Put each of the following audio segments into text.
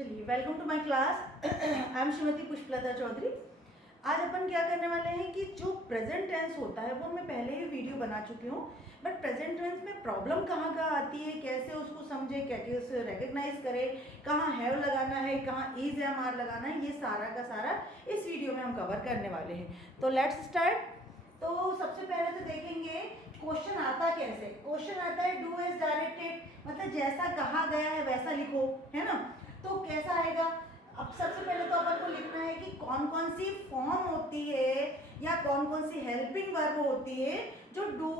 चलिए, welcome to my class. I am Shrimati Pushpalata Chaudhary. आज अपन क्या करने वाले हैं कि जो प्रेजेंट टेंस होता है वो मैं पहले ही वीडियो बना चुकी हूँ, बट प्रेजेंट टेंस में प्रॉब्लम कहाँ कहाँ आती है, कैसे उसको समझे, कैसे उसे रिकग्नाइज करें, कहाँ हैव लगाना है, कहाँ इज एम आर लगाना है, ये सारा का सारा इस वीडियो में हम कवर करने वाले हैं। तो लेट्स स्टार्ट। तो सबसे पहले तो देखेंगे क्वेश्चन आता कैसे। क्वेश्चन आता है डू एज डायरेक्टेड, मतलब जैसा कहा गया है वैसा लिखो, है ना। तो कैसा आएगा। अब सबसे पहले तो अपन को लिखना है कि कौन कौन सी फॉर्म होती है या कौन कौन सी हेल्पिंग वर्ब होती है जो do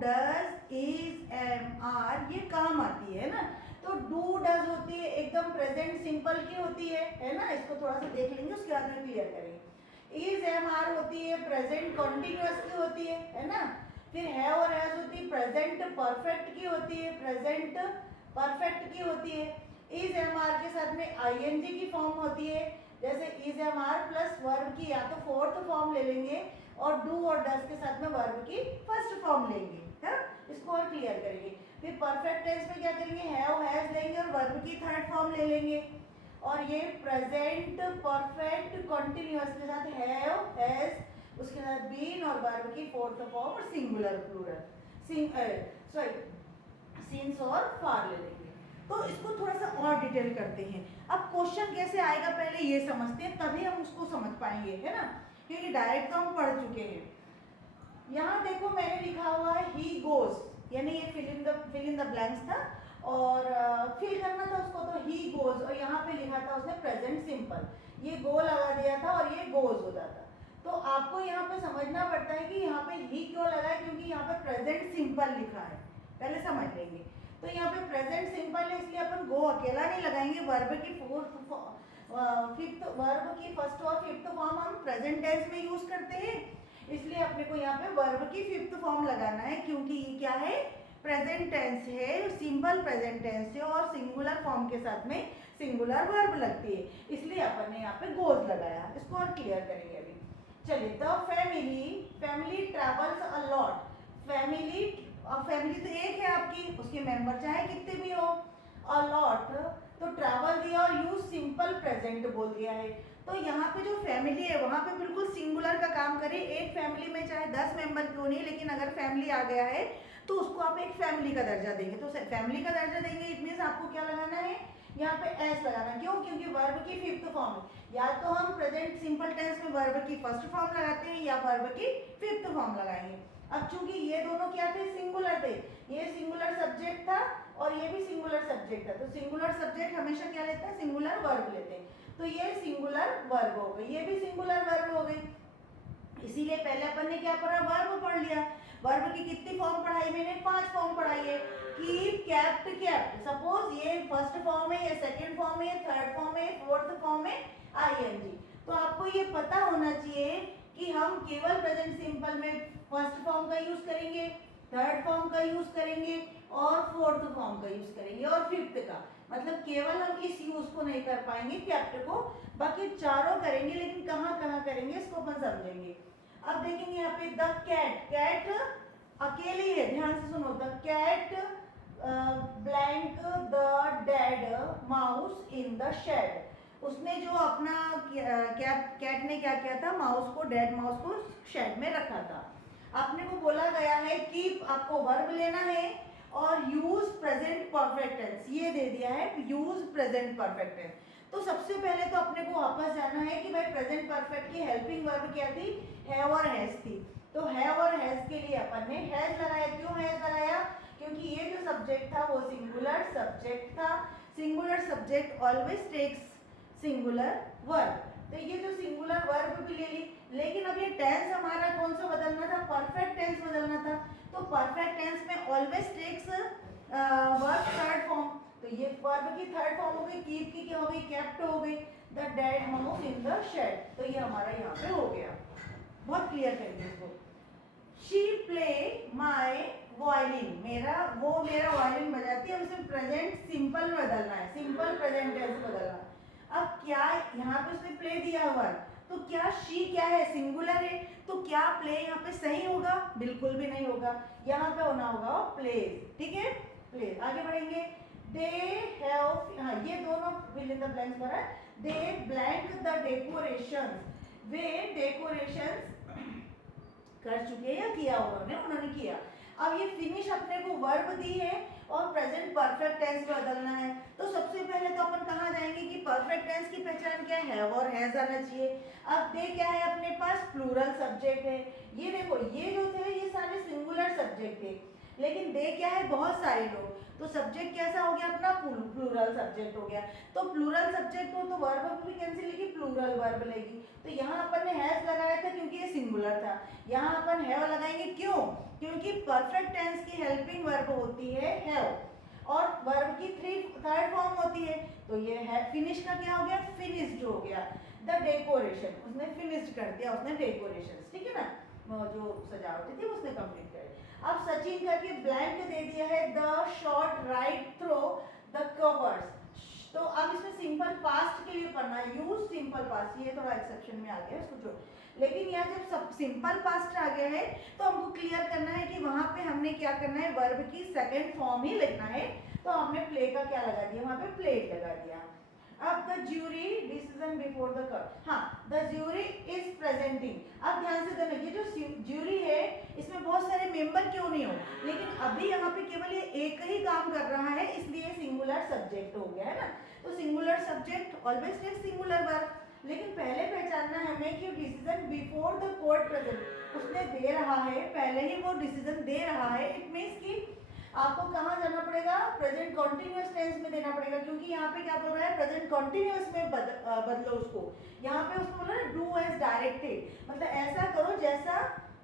does is am are ये काम आती है ना। तो डू डज होती है एकदम प्रेजेंट सिंपल की होती है ना। इसको थोड़ा सा देख लेंगे, उसके बाद में क्लियर करेंगे। इज एम आर होती है प्रेजेंट कॉन्टिन्यूअस की होती है ना। फिर है और हैज होती है प्रेजेंट परफेक्ट की होती है, प्रेजेंट परफेक्ट की होती है। इज एम आर के साथ में आईएनजी की फॉर्म होती है, जैसे is am are plus verb की या तो फोर्थ फॉर्म ले लेंगे और डू और डज के साथ में वर्ब की फर्स्ट फॉर्म लेंगे, है। इसको और क्लियर करेंगे। फिर परफेक्ट टेंस में क्या करेंगे, हैव हैज लेंगे और वर्ब की थर्ड फॉर्म ले लेंगे। और ये प्रेजेंट परफेक्ट कॉन्टिन्यूअस के साथ हैव हैज, उसके साथ बीन और वर्ब की फोर्थ फॉर्म और सिंगुलर प्लूरल सिंस और फार ले लेंगे। तो इसको थोड़ा सा और डिटेल करते हैं। अब क्वेश्चन कैसे आएगा पहले ये समझते हैं, तभी हम उसको समझ पाएंगे, है ना, क्योंकि डायरेक्ट तो हम पढ़ चुके हैं। यहाँ देखो मैंने लिखा हुआ है ही गोज, यानी ये फिल इन द ब्लैंक्स था और फिल करना था उसको, तो ही गोज, और यहाँ पे लिखा था उसने प्रेजेंट सिंपल, ये गो लगा दिया था और ये गोज हो जाता। तो आपको यहाँ पे समझना पड़ता है कि यहाँ पे ही क्यों लगा है, क्योंकि यहाँ पे प्रेजेंट सिंपल लिखा है, पहले समझ लेंगे। तो यहाँ पे प्रेजेंट सिंपल है इसलिए अपन गो अकेला नहीं लगाएंगे, वर्ब की फिफ्थ वर्ब की फर्स्ट और फिफ्थ फॉर्म हम प्रेजेंट टेंस में यूज करते हैं, इसलिए अपने को यहाँ पे वर्ब की फिफ्थ फॉर्म लगाना है, क्योंकि ये क्या है, प्रेजेंट टेंस है, सिंपल प्रेजेंट टेंस है और सिंगुलर फॉर्म के साथ में सिंगुलर वर्ब लगती है, इसलिए अपन ने यहाँ पे गोज लगाया। इसको और क्लियर करेंगे अभी। चलिए, the family travels a lot. Family तो एक है आपकी, उसके मेंबर चाहे कितने भी हो। अ लॉट तो ट्रैवल दिया और यूज सिंपल प्रेजेंट बोल दिया है। तो यहाँ पे जो फैमिली है वहाँ पे बिल्कुल सिंगुलर का काम करे। एक फैमिली में चाहे 10 मेंबर क्यों नहीं, लेकिन अगर फैमिली आ गया है तो उसको आप एक फैमिली का दर्जा देंगे। तो फैमिली का दर्जा देंगे, इट मीन्स आपको क्या लगाना है, यहाँ पे एस लगाना। क्यों, क्योंकि वर्ब की फिफ्थ फॉर्म है। या तो हम प्रेजेंट सिंपल टेंस में वर्ब की फर्स्ट फॉर्म लगाते हैं या वर्ब की फिफ्थ फॉर्म लगाएंगे। अब चूंकि ये दोनों क्या थे, सिंगुलर थे, ये सिंगुलर सब्जेक्ट था और ये भी सिंगुलर सब्जेक्ट था, तो सिंगुलर सब्जेक्ट हमेशा क्या लेता है, सिंगुलर वर्ब लेते हैं। तो ये सिंगुलर वर्ब हो गई, ये भी सिंगुलर वर्ब हो गई, इसीलिए पहले अपन ने क्या पढ़ा, वर्ब पढ़ लिया। वर्ब की कितनी फॉर्म पढ़ाई मैंने, 5 फॉर्म पढ़ाई है। Keep, kept, kept. सपोज ये फर्स्ट फॉर्म है, ये सेकंड फॉर्म है, थर्ड फॉर्म है, फोर्थ फॉर्म है, आईएनजी। तो आपको ये पता होना चाहिए कि हम केवल प्रेजेंट सिंपल में फर्स्ट फॉर्म का यूज करेंगे, थर्ड फॉर्म का यूज करेंगे और फोर्थ फॉर्म का यूज करेंगे और फिफ्थ का। मतलब केवल हम इस यूज को नहीं कर पाएंगे कैप्ट को, बाकी चारों करेंगे, लेकिन कहाँ कहाँ करेंगे इसको अपन समझेंगे। अब देखेंगे यहाँ पे द कैट, कैट अकेली है, ध्यान से सुनो। The cat blank the dead mouse in the shed. उसने जो अपना कैट ने क्या किया था, माउस को, डेड माउस को शेड में रखा था। आपने को बोला गया है कि आपको वर्ब लेना है और यूज प्रेजेंट परफेक्ट टेंस, ये दे दिया है यूज प्रेजेंट परफेक्ट टेंस। तो सबसे पहले तो अपने को वापस जाना है कि भाई प्रेजेंट परफेक्ट की हेल्पिंग वर्ब क्या थी, हैव और हैज थी। तो हैव और हैज के लिए अपन ने हैज लगाया। क्यों हैज लगाया, क्योंकि ये जो सब्जेक्ट था वो सिंगुलर सब्जेक्ट था। Singular subject always takes singular verb, तो ये जो सिंगुलर वर्ब भी ले ली। लेकिन अब ये टेंस हमारा कौन सा बदलना था, परफेक्ट टेंस बदलना था। तो परफेक्ट टेंस में always takes verb third form, तो ये वर्ब की थर्ड फॉर्म हो गई, कीप की क्या हो गई, केप्ट हो गई, the dead mouse in the shed. तो ये हमारा यहाँ पे हो गया। बहुत क्लियर करेंगे इसको। शी प्ले माई वायलिन, वो मेरा वायलिन बजाती है। उसे प्रेजेंट सिंपल में बदलना है, सिंपल प्रेजेंट टेंस बदलना है। अब क्या यहाँ पे उसने प्ले दिया हुआ, तो क्या शी क्या है, सिंगुलर है, तो क्या प्ले यहाँ पे सही होगा, बिल्कुल भी नहीं होगा। यहाँ पे होना होगा प्लेज, ठीक है, प्लेज। आगे बढ़ेंगे। दे हैव, हाँ ये दोनों फिल इन द ब्लैंक्स पर है। दे ब्लैंक द डेकोरेशन, वे डेकोरेशन कर चुके या किया उन्होंने किया। अब ये फिनिश अपने को वर्ब दी है और प्रेजेंट परफेक्ट टेंस में बदलना है। तो सबसे पहले तो अपन कहाँ जाएंगे कि परफेक्ट टेंस की पहचान क्या है, हैव और हैज आना चाहिए। अब दे क्या है अपने पास, प्लूरल सब्जेक्ट है। ये देखो ये जो थे ये सारे सिंगुलर सब्जेक्ट थे, लेकिन दे क्या है बहुत सारे लोग, तो सब्जेक्ट कैसा हो गया अपना, प्लूरल सब्जेक्ट हो गया। तो प्लूरल सब्जेक्ट हो तो वर्ब भी कैंसिल लेगी, प्लूरल वर्ब लेगी। तो यहाँ अपन ने हैज लगाया था क्योंकि ये सिंगुलर था, यहाँ अपन हैव लगाएंगे क्यों, क्योंकि परफेक्ट टेंस की हेल्पिंग वर्ब होती है हैव और वर्ब की थर्ड फॉर्म होती है। तो ये है फिनिश का क्या हो गया, फिनिश्ड हो गया। द डेकोरेशन, उसने फिनिश्ड कर दिया, उसने डेकोरेशन, ठीक है ना, जो सजावट थी उसने कंप्लीट कर। अब सचिन करके ब्लैंक दे दिया है, the shot right through the covers. तो अब इसमें सिंपल पास्ट के लिए पढ़ना है, यूज सिंपल पास्ट, ये थोड़ा एक्सेप्शन में आ गया इसको छोड़। लेकिन यहाँ जब सब सिंपल पास्ट आ गया है तो हमको क्लियर करना है कि वहां पे हमने क्या करना है, वर्ब की सेकंड फॉर्म ही लिखना है। तो हमने प्ले का क्या लगा दिया, वहां पे प्लेड लगा दिया। अब the jury decision before the court, हाँ द ज्यूरी इज प्रेजेंटिंग। अब ध्यान से देना, ये जो ज्यूरी है इसमें बहुत सारे मेंबर क्यों नहीं हो, लेकिन अभी यहाँ पे केवल ये एक ही काम कर रहा है, इसलिए सिंगुलर सब्जेक्ट हो गया है ना। तो singular subject always take singular verb, लेकिन पहले पहचानना है हमें कि decision before the court present, उसने दे रहा है, पहले ही वो डिसीजन दे रहा है। इट मीन्स कि आपको कहाँ जाना पड़ेगा, प्रेजेंट कॉन्टिन्यूअस टेंस में देना पड़ेगा, क्योंकि यहाँ पे क्या बोल रहा है, प्रेजेंट कॉन्टिन्यूअस में बदलो उसको। यहाँ पे उसको बोला ना डू एज डायरेक्टेड, मतलब ऐसा करो जैसा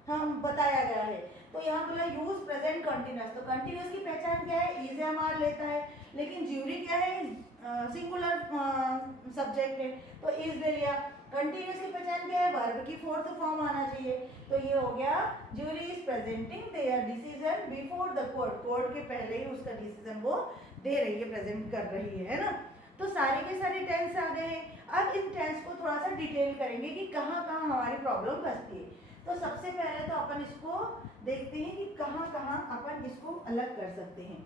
हम बताया गया है। तो यहाँ बोला यूज प्रेजेंट कॉन्टिन्यूअस, तो कॉन्टिन्यूअस की पहचान क्या है, इज एम आर लेता है, लेकिन ज्यूरी क्या है, सिंगुलर सब्जेक्ट है तो इज ले लिया। कंटिन्यूअस की पहचान क्या है, वर्ब की फोर्थ फॉर्म आना चाहिए। तो ये हो गया, jury is presenting there decision before the court, court के पहले ही उसका डिसीजन वो दे रही है, प्रेजेंट कर रही है ना। तो सारे के सारे टेंस आ गए हैं। अब इन टेंस को थोड़ा सा डिटेल करेंगे कि कहाँ कहाँ हमारी प्रॉब्लम फंसती है। तो सबसे पहले तो अपन इसको देखते हैं कि कहाँ कहाँ अपन इसको अलग कर सकते हैं।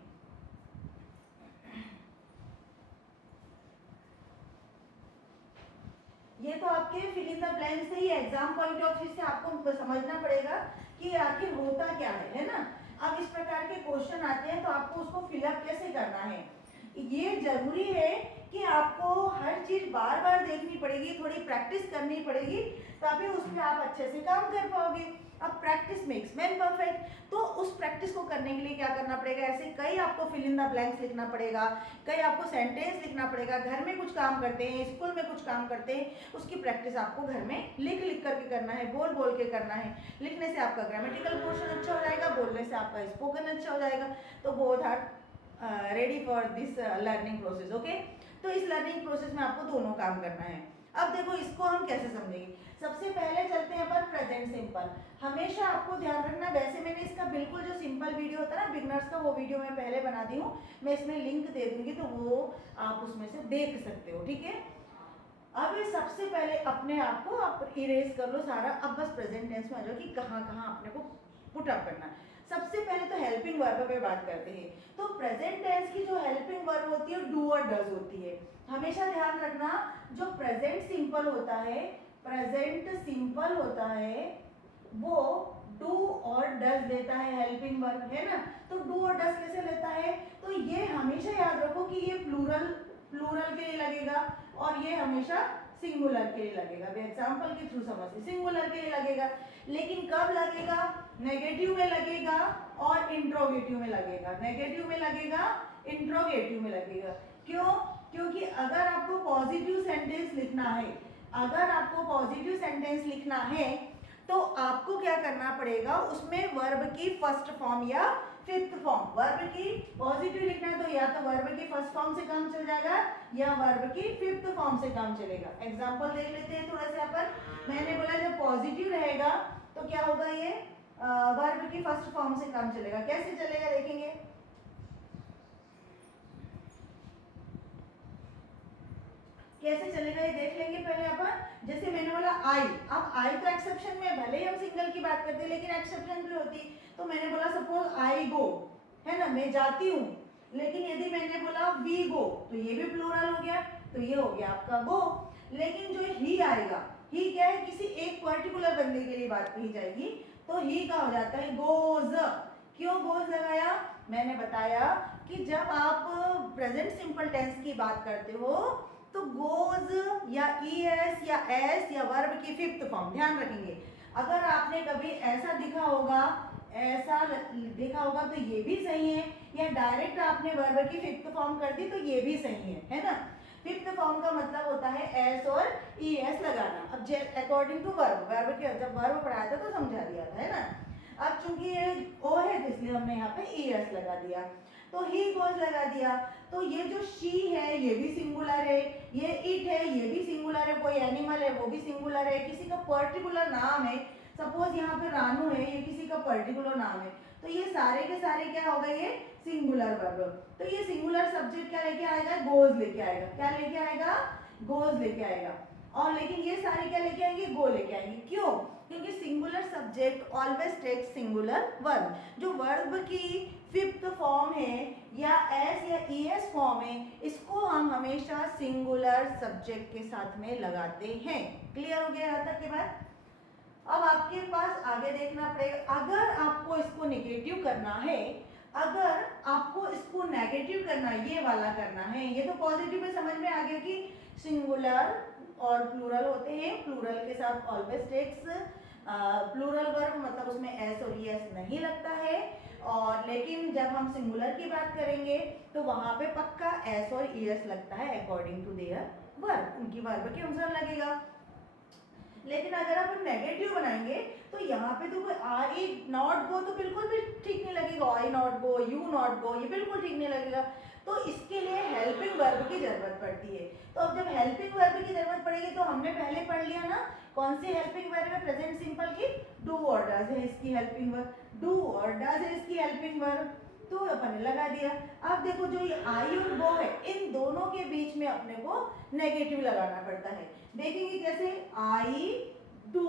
ये तो आपके फिल इन द ब्लैंक से ही एग्जाम पॉइंट ऑफ व्यू से आपको समझना पड़ेगा कि आखिर होता क्या है ना। अब इस प्रकार के क्वेश्चन आते हैं तो आपको उसको फिलअप कैसे करना है, ये जरूरी है कि आपको हर चीज बार बार देखनी पड़ेगी, थोड़ी प्रैक्टिस करनी पड़ेगी, तभी उसमें आप अच्छे से काम कर पाओगे। अब प्रैक्टिस मेक्स मैन परफेक्ट, तो उस प्रैक्टिस को करने के लिए क्या करना पड़ेगा, ऐसे कई आपको फिल इन द ब्लैंक्स लिखना पड़ेगा, कई आपको सेंटेंस लिखना पड़ेगा। घर में कुछ काम करते हैं, स्कूल में कुछ काम करते हैं, उसकी प्रैक्टिस आपको घर में लिख लिख करके करना है, बोल बोल के करना है। लिखने से आपका ग्रामेटिकल पोर्शन अच्छा हो जाएगा, बोलने से आपका स्पोकन अच्छा हो जाएगा। तो both are ready for this learning process, okay. तो इस लर्निंग प्रोसेस में आपको दोनों काम करना है। अब देखो इसको हम कैसे समझेंगे, सबसे पहले चलते हैं अपन प्रेजेंट सिंपल। हमेशा आपको ध्यान रखना, वैसे मैंने इसका बिल्कुल जो सिंपल वीडियो होता है ना बिगनर्स का, वो वीडियो मैं पहले बना दी हूँ, मैं इसमें लिंक दे दूंगी, तो वो आप उसमें से देख सकते हो, ठीक है। अब ये सबसे पहले अपने आप को आप इरेज कर लो सारा, अब बस प्रेजेंट टेंस में आ जाओ कि कहाँ कहाँ अपने को पुट अप करना है। सबसे पहले तो हेल्पिंग वर्ब पे बात करते हैं। तो प्रेजेंट टेंस की जो हेल्पिंग वर्ब होती है डू और डज होती है। हमेशा ध्यान रखना, जो प्रेजेंट सिंपल होता है, प्रेजेंट सिंपल होता है वो डू और डज देता है, हेल्पिंग वर्ब है ना। तो डू और डज कैसे लेता है, तो ये हमेशा याद रखो कि ये प्लूरल के लिए लगेगा और ये हमेशा सिंगुलर के लिए लगेगा। एग्जाम्पल के थ्रू समझिए, सिंगुलर के लिए लगेगा, लेकिन कब लगेगा, नेगेटिव में लगेगा और इंट्रोगेटिव में लगेगा। नेगेटिव में लगेगा, इंट्रोगेटिव में लगेगा। क्यों, क्योंकि अगर आपको पॉजिटिव सेंटेंस लिखना है, अगर आपको पॉजिटिव सेंटेंस लिखना है तो आपको क्या करना पड़ेगा, उसमें वर्ब की फर्स्ट फॉर्म या फिफ्थ फॉर्म, वर्ब की पॉजिटिव लिखना है तो या तो वर्ब की फर्स्ट फॉर्म से काम चल जाएगा या वर्ब की फिफ्थ फॉर्म से काम चलेगा। एग्जांपल देख लेते हैं थोड़ा सा अपन। मैंने बोला जब पॉजिटिव रहेगा तो क्या होगा, ये वर्ब की फर्स्ट फॉर्म से काम चलेगा। कैसे चलेगा देखेंगे, कैसे चलेगा ये देख लेंगे पहले अपन। जैसे मैंने बोला आई, अब आई तो एक्सेप्शन में, भले ही हम सिंगल की बात करते हैं लेकिन एक्सेप्शन भी होती। तो मैंने बोला सपोज आई गो, है ना, मैं जाती हूँ, लेकिन यदि मैंने बोला वी गो तो ये भी प्लूरल हो गया, तो ये हो गया आपका गो। लेकिन जो ही आएगा, ही क्या है, किसी एक पर्टिकुलर बंदे के लिए बात कही जाएगी, तो ही का हो जाता है गोज। क्यों गोज लगाया, मैंने बताया कि जब आप प्रेजेंट सिंपल टेंस की बात करते हो तो गोज या ईएस या एस या वर्ब की फिफ्थ फॉर्म ध्यान रखेंगे। अगर आपने कभी ऐसा देखा होगा तो ये भी सही है, या डायरेक्ट आपने वर्ब की फिफ्थ फॉर्म कर दी तो ये भी सही है ना। फिफ्थ फॉर्म का मतलब होता है एस और ई एस लगाना। अब अकॉर्डिंग टू वर्ब के जब वर्ब पढ़ाया था तो समझा दिया था, है ना। अब चूंकि ये ओ है तो इसलिए हमने यहाँ पे ई एस लगा दिया, तो ही गोज लगा दिया। तो ये जो शी है ये भी सिंगुलर है, ये इट है ये भी सिंगुलर है, कोई एनिमल है वो भी सिंगुलर है, किसी का पर्टिकुलर नाम है, सपोज यहाँ पे रानू है, ये किसी का पर्टिकुलर नाम है, तो ये सारे के सारे क्या हो गए, ये सिंगुलर वर्ब। तो ये सिंगुलर सब्जेक्ट क्या लेके आएगा, गोज लेके आएगा। क्या लेके आएगा, गोज लेके आएगा। और लेकिन ये सारे क्या लेके आएंगे, गो लेके आएंगे। क्यों, क्योंकि singular subject always takes singular verb. जो वर्ब की फिफ्थ फॉर्म है या एस या ईएस फॉर्म है, इसको हम हमेशा सिंगुलर सब्जेक्ट के साथ में लगाते हैं। क्लियर हो गया यहाँ तक के बाद। अब आपके पास आगे देखना पड़ेगा, अगर आपको इसको नेगेटिव करना है, अगर आपको इसको नेगेटिव करना है, ये वाला करना है, ये तो पॉजिटिव में समझ में आ गया कि सिंगुलर और प्लूरल होते हैं, प्लूरल के साथ ऑलवेज टेक्स प्लूरल वर्ब, मतलब उसमें एस और ईएस नहीं लगता है। और लेकिन जब हम सिंगुलर की बात करेंगे तो वहां पे पक्का एस और ईएस लगता है अकॉर्डिंग टू देयर वर्ब, उनकी वर्ब के अनुसार लगेगा। लेकिन अगर आप नेगेटिव बनाएंगे तो यहाँ पे तो कोई आई नॉट गो तो बिल्कुल भी ठीक नहीं लगेगा, I not go, you not go, ये बिल्कुल ठीक नहीं लगेगा। तो इसके लिए हेल्पिंग वर्ब की जरूरत पड़ती है। तो अब जब हेल्पिंग वर्ब की जरूरत पड़ेगी तो हमने पहले पढ़ लिया ना, कौन सी हेल्पिंग वर्ब है, प्रेजेंट सिंपल की डू और डज है इसकी हेल्पिंग वर्ब, डू और डज है इसकी हेल्पिंग वर्ब, तो अपन ने लगा दिया। अब देखो जो ये आई और गो है, इन दोनों के बीच में अपने को नेगेटिव लगाना पड़ता है। देखेंगे कैसे, आई डू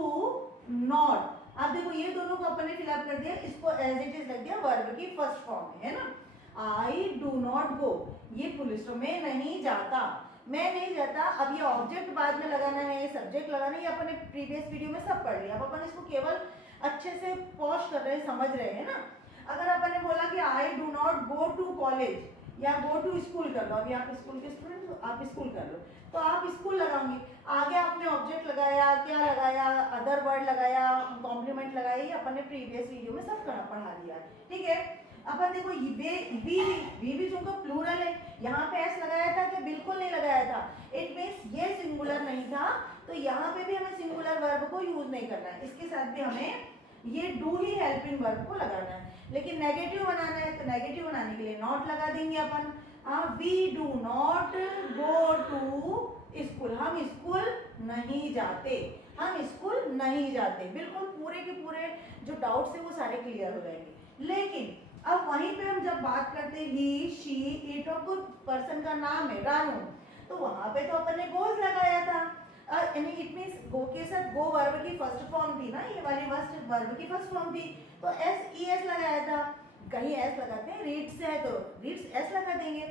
नॉट। अब देखो ये दोनों को अपन ने फिलअप कर दिया, इसको एज इट इज लग दिया वर्ब की फर्स्ट फॉर्म है ना। आई डू नॉट गो, ये फुल स्टॉप, मैं नहीं जाता, मैं नहीं जाता। अब ये ऑब्जेक्ट बाद में लगाना है, सब्जेक्ट लगाना है, ये अपन ने प्रीवियस वीडियो में सब पढ़ लिया। अब अपन इसको केवल अच्छे से पॉज कर रहे हैं, समझ रहे हैं ना। अगर अपन ने बोला कि I do not go to college या गो टू स्कूल कर लो, अभी आप स्कूल के स्टूडेंट हो, आप स्कूल कर लो, तो आप स्कूल लगाओगे, आगे आपने ऑब्जेक्ट लगाया, क्या लगाया, अदर वर्ड लगाया, कॉम्प्लीमेंट लगाई, अपन ने प्रीवियस वीडियो में सब पढ़ा दिया, ठीक है। अपन देखो वी भी चूंकि प्लूरल है, यहाँ पे एस लगाया था कि बिल्कुल नहीं लगाया था, इट मीन्स ये सिंगुलर नहीं था, तो यहाँ पे भी हमें सिंगुलर वर्ब को यूज नहीं करना है, इसके साथ भी हमें ये डू ही हेल्पिंग वर्ब को लगाना है। लेकिन नेगेटिव बनाना है तो नेगेटिव बनाने के लिए नॉट लगा देंगे अपन। We do not go to school, हम स्कूल नहीं जाते, हम स्कूल नहीं जाते। बिल्कुल पूरे के पूरे जो डाउट्स है वो सारे क्लियर हो जाएंगे। लेकिन अब वहीं पे हम जब बात करते हैं ही शी इट और कोई पर्सन का नाम है रानू, तो वहां पे तो अपन ने गोज लगाया था, यानी इट मींस गो के साथ गो वर्ब की फर्स्ट फॉर्म थी ना, ये वाली वर्ब की फर्स्ट फॉर्म थी, तो एस ई एस लगाया था। कहीं एस लगाते हैं, रीड्स है तो रीड्स एस लगा देंगे,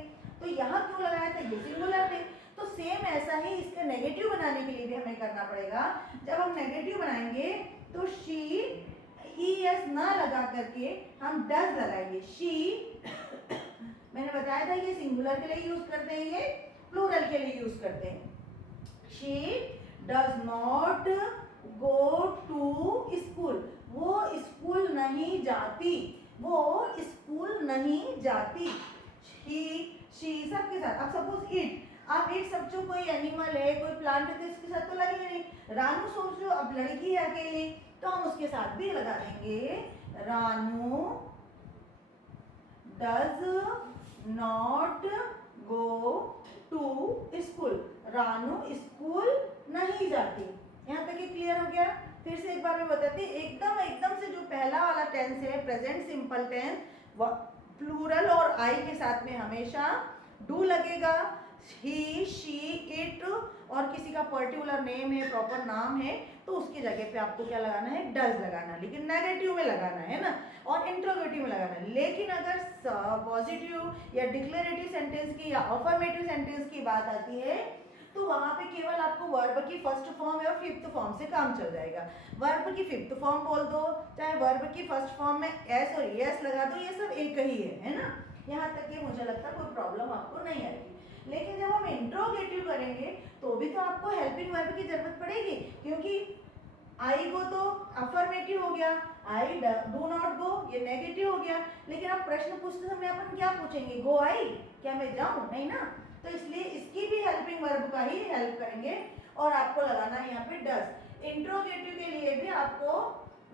तो यहाँ क्यों लगाया था, ये सिंगुलर थे। तो सेम ऐसा ही इसका नेगेटिव बनाने के लिए भी हमें करना पड़ेगा। जब हम नेगेटिव बनाएंगे तो शी ई एस ना लगा करके हम डज लगाएंगे, शी मैंने बताया था ये सिंगुलर के लिए यूज करते हैं, ये प्लूरल के लिए यूज करते हैं। She does not go to school, वो स्कूल नहीं जाती, वो स्कूल नहीं जाती। she सबके साथ। अब सपोज इट, आप इट समझो कोई एनिमल है, कोई प्लांट है, तो इसके साथ तो लगेगा नहीं। रानू सोचो अब लड़की है अकेली, तो हम उसके साथ भी लगा देंगे, Ranu does not go to school, Ranu school नहीं जाती। यहाँ तक ये क्लियर हो गया। फिर से एक बार मैं बताती हूँ, एकदम से जो पहला वाला टेंस है प्रेजेंट सिंपल टेंस, प्लूरल और आई के साथ में हमेशा डू लगेगा। ही शी इट और किसी का पर्टिकुलर नेम है, प्रॉपर नाम है, तो उसकी जगह पे आपको क्या लगाना है, डज लगाना, लेकिन नेगेटिव में लगाना है ना, और इंट्रोगेटिव में लगाना है। लेकिन अगर पॉजिटिव या डिक्लेरेटिव सेंटेंस की या अफर्मेटिव सेंटेंस की बात आती है तो वहां पे केवल आपको वर्ब की फर्स्ट फॉर्म या फिफ्थ फॉर्म से काम चल जाएगा। वर्ब की फिफ्थ फॉर्म बोल दो, चाहे वर्ब की फर्स्ट फॉर्म में एस और एस लगा दो, ये सब एक ही है ना। यहाँ तक कि मुझे लगता है कोई प्रॉब्लम आपको नहीं आएगी। लेकिन जब हम इंट्रोगेटिव करेंगे तो भी तो आपको हेल्पिंग वर्ब की जरूरत पड़ेगी, क्योंकि आई गो तो अफर्मेटिव हो गया, आई डू नॉट गो ये नेगेटिव हो गया। लेकिन आप प्रश्न पूछते समय अपन क्या पूछेंगे, गो आई, क्या मैं जाऊं, नहीं ना। तो इसलिए इसकी भी हेल्पिंग वर्ब का ही हेल्प करेंगे और आपको लगाना है यहाँ पे डज। इंट्रोगेटिव के लिए भी आपको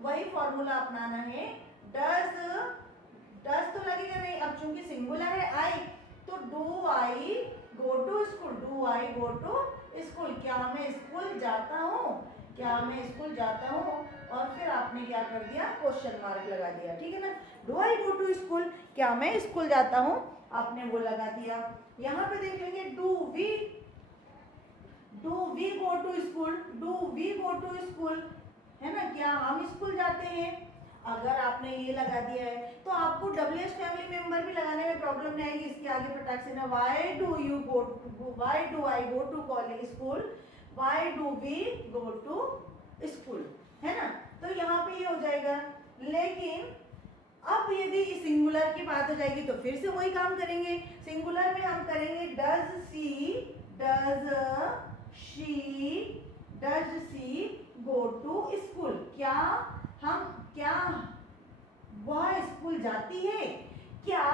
वही फॉर्मूला अपनाना है, डज, डज तो लगेगा नहीं, अब चूंकि सिंगुलर है आई, तो do I go to school, do I go to school, क्या मैं स्कूल जाता हूँ, क्या मैं स्कूल जाता हूँ, और फिर आपने क्या कर दिया, क्वेश्चन मार्क लगा दिया, ठीक है ना। Do I go to school, क्या मैं स्कूल जाता हूँ, आपने वो लगा दिया। यहाँ पे देख लेंगे do we go to school, do we go to school, है ना, क्या हम स्कूल जाते हैं। अगर आपने ये लगा दिया है तो आपको WH फैमिली मेंबर भी लगाने में प्रॉब्लम नहीं आएगी। इसके आगे फटाक से ना, why do you go to, why do I go to college school, why do we go to school, है ना। तो यहाँ पे ये हो जाएगा। लेकिन अब यदि सिंगुलर की बात हो जाएगी तो फिर से वही काम करेंगे। सिंगुलर में हम करेंगे does she, does she, does she go to school, क्या वह स्कूल जाती है, क्या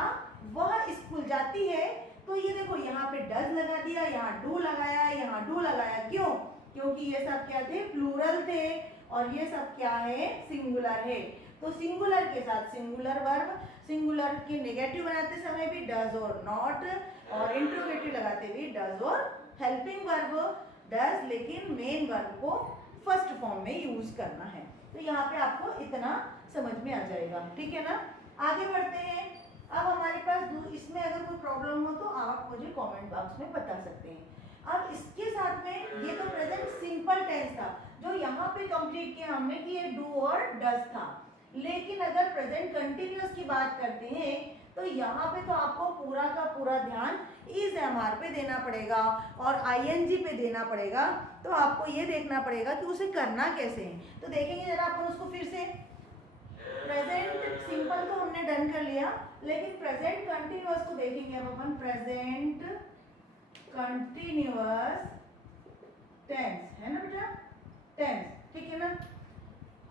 वह स्कूल जाती है। तो ये देखो यहाँ पे डज लगा दिया, यहाँ डू लगाया, यहाँ डू लगाया, क्यों, क्योंकि ये सब क्या थे, प्लूरल थे, और ये सब क्या है, सिंगुलर है। तो सिंगुलर के साथ सिंगुलर वर्ब, सिंगुलर के नेगेटिव बनाते समय भी डज और नॉट, और इंट्रोगेटिव लगाते भी डज और हेल्पिंग वर्ब डज, लेकिन मेन वर्ब को फर्स्ट फॉर्म में यूज करना है। तो यहाँ पे आपको इतना समझ में आ जाएगा, ठीक है ना। आगे बढ़ते हैं। अब हमारे पास इसमें अगर कोई प्रॉब्लम हो तो आप मुझे कमेंट बॉक्स में बता सकते हैं। अब इसके साथ में ये तो प्रेजेंट सिंपल टेंस था जो यहाँ पे कंप्लीट किया हमने कि ये डू और डज था। लेकिन अगर प्रेजेंट कंटिन्यूअस की बात करते हैं तो यहाँ पे तो आपको पूरा का पूरा ध्यान इज एमआर पे देना पड़ेगा और आईएनजी पे देना पड़ेगा। तो आपको ये देखना पड़ेगा कि उसे करना कैसे है। तो देखेंगे जरा अपन उसको फिर से। प्रेजेंट सिंपल तो हमने डन कर लिया, लेकिन प्रेजेंट कंटिन्यूअस को देखेंगे अब अपन। प्रेजेंट कंटिन्यूअस टेंस है ना बेटा, टेंस, ठीक है ना।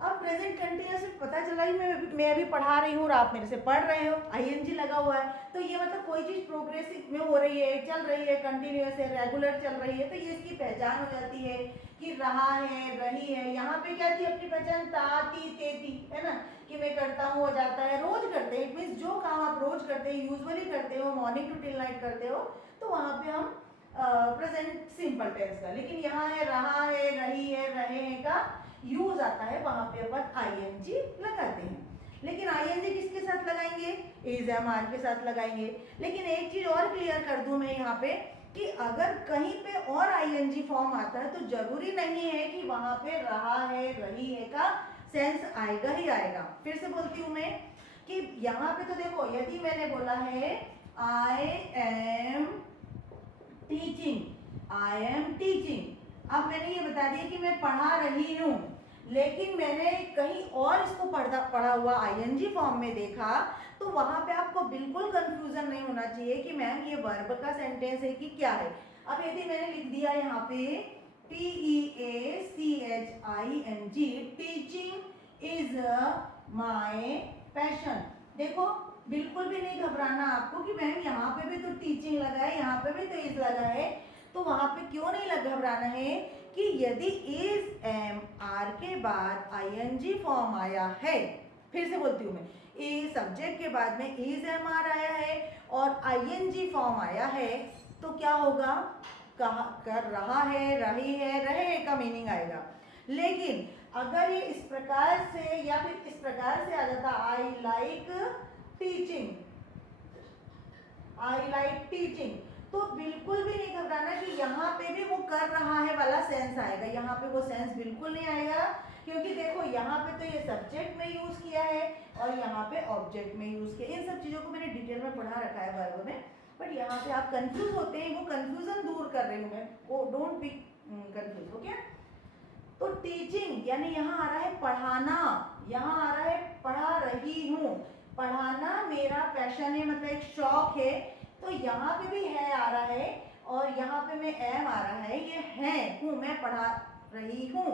अब प्रेजेंट कंटिन्यूअस पता चला ही मैं अभी पढ़ा रही हूँ और आप मेरे से पढ़ रहे हो, आईएनजी लगा हुआ है, तो ये मतलब कोई चीज प्रोग्रेसिव में हो रही है, चल रही है, कंटिन्यूअस है, रेगुलर चल रही है, तो ये इसकी पहचान हो जाती है कि रहा है, रही है। यहाँ पे क्या थी अपनी पहचान, ताती तेती, है ना, कि मैं करता हूँ, हो जाता है, रोज करते हैं। इट मीन्स जो काम आप रोज करते हैं, यूजुअली करते हो, मॉर्निंग टू टिल नाइट करते हो, तो वहाँ पे हम प्रेजेंट सिंपल टेंस का। लेकिन यहाँ है रहा है, रही है, रहे हैं का यूज आता है, वहां पे अपन आईएनजी लगाते हैं। लेकिन आईएनजी किसके साथ लगाएंगे, इज एमआर के साथ लगाएंगे। लेकिन एक चीज और क्लियर कर दूं मैं यहाँ पे कि अगर कहीं पे और आईएनजी फॉर्म आता है तो जरूरी नहीं है कि वहां पे रहा है, रही है का सेंस आएगा ही आएगा। फिर से बोलती हूँ मैं कि यहाँ पे तो देखो, यदि मैंने बोला है I am teaching, I am teaching, अब मैंने ये बता दिया कि मैं पढ़ा रही हूँ, लेकिन मैंने कहीं और इसको पढ़ा हुआ आईएनजी फॉर्म में देखा, तो वहां पे आपको बिल्कुल कंफ्यूजन नहीं होना चाहिए कि मैम ये वर्ब का सेंटेंस है कि क्या है। अब यदि मैंने लिख दिया यहाँ पे TEACHING, teaching is my passion, देखो बिल्कुल भी नहीं घबराना आपको कि मैम यहाँ पे भी तो टीचिंग लगा है, यहाँ पे भी तो इज लगा है। तो वहां पे क्यों नहीं घबराना है कि यदि इज एम आर के बाद आईएनजी फॉर्म आया है, फिर से बोलती हूँ मैं, ए सब्जेक्ट के बाद में इज एम आर आया है और आईएनजी फॉर्म आया है, तो क्या होगा, कहा कर रहा है, रही है, रहे का मीनिंग आएगा। लेकिन अगर ये इस प्रकार से या फिर इस प्रकार से आ जाता, I like teaching, I like teaching, तो बिल्कुल भी नहीं घबराना कि यहाँ पे भी वो कर रहा है वाला सेंस आएगा, यहाँ पे वो सेंस बिल्कुल नहीं आएगा, क्योंकि देखो यहाँ पे तो ये सब्जेक्ट में यूज किया है और यहाँ पे ऑब्जेक्ट में यूज किया। इन सब चीजों को मैंने डिटेल में पढ़ा रखा है वर्ब में, बट यहाँ पे आप कंफ्यूज होते हैं, वो कंफ्यूजन दूर कर रही हूँ मैं, वो डोंट बी कंफ्यूज, ओके। तो टीचिंग यानी यहाँ आ रहा है पढ़ाना, यहाँ आ रहा है पढ़ा रही हूँ, पढ़ाना मेरा पैशन है, मतलब एक शौक है, तो यहाँ पे भी है आ रहा है और यहाँ पे मैं एम आ रहा है, ये है हूँ, मैं पढ़ा रही हूँ,